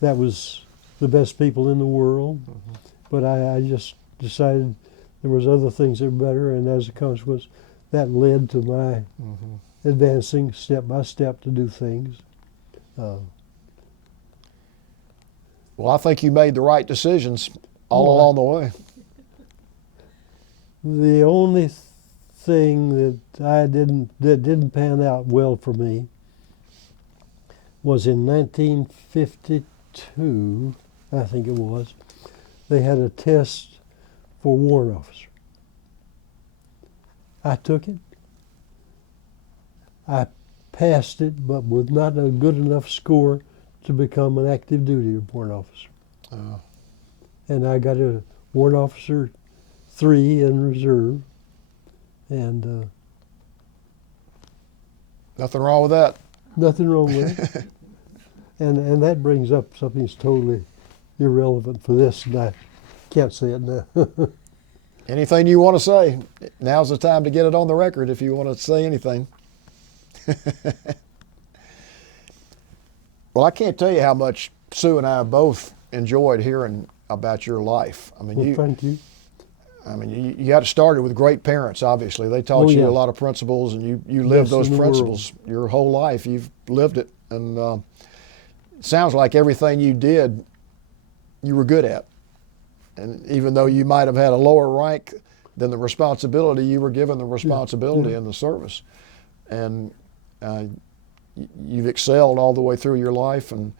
that was the best people in the world. Mm-hmm. But I just decided there was other things that were better, and as a consequence, that led to my advancing step by step to do things. well, I think you made the right decisions all Well, along the way. The only thing that didn't pan out well for me was in 1952, I think it was. They had a test for warrant officer. I took it. I passed it, but with not a good enough score to become an active duty warrant officer. And I got a warrant officer 3 in reserve, and Nothing wrong with that. nothing wrong with it. And that brings up something that's totally irrelevant for this, and I can't say it now. Anything you want to say, now's the time to get it on the record if you want to say anything. Well, I can't tell you how much Sue and I both enjoyed hearing about your life. I mean, Well, thank you. you got started with great parents, obviously. They taught Oh, you yeah. a lot of principles, and you lived Best those in the principles your whole life. You've lived it. And it sounds like everything you did, you were good at. And even though you might have had a lower rank than the responsibility, you were given the responsibility Yeah. in the service. And you've excelled all the way through your life and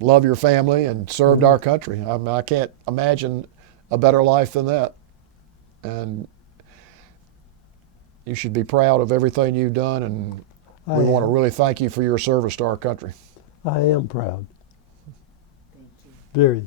love your family and served our country. I mean, I can't imagine a better life than that. And you should be proud of everything you've done, and we want to really thank you for your service to our country. I am proud. Thank you. Very.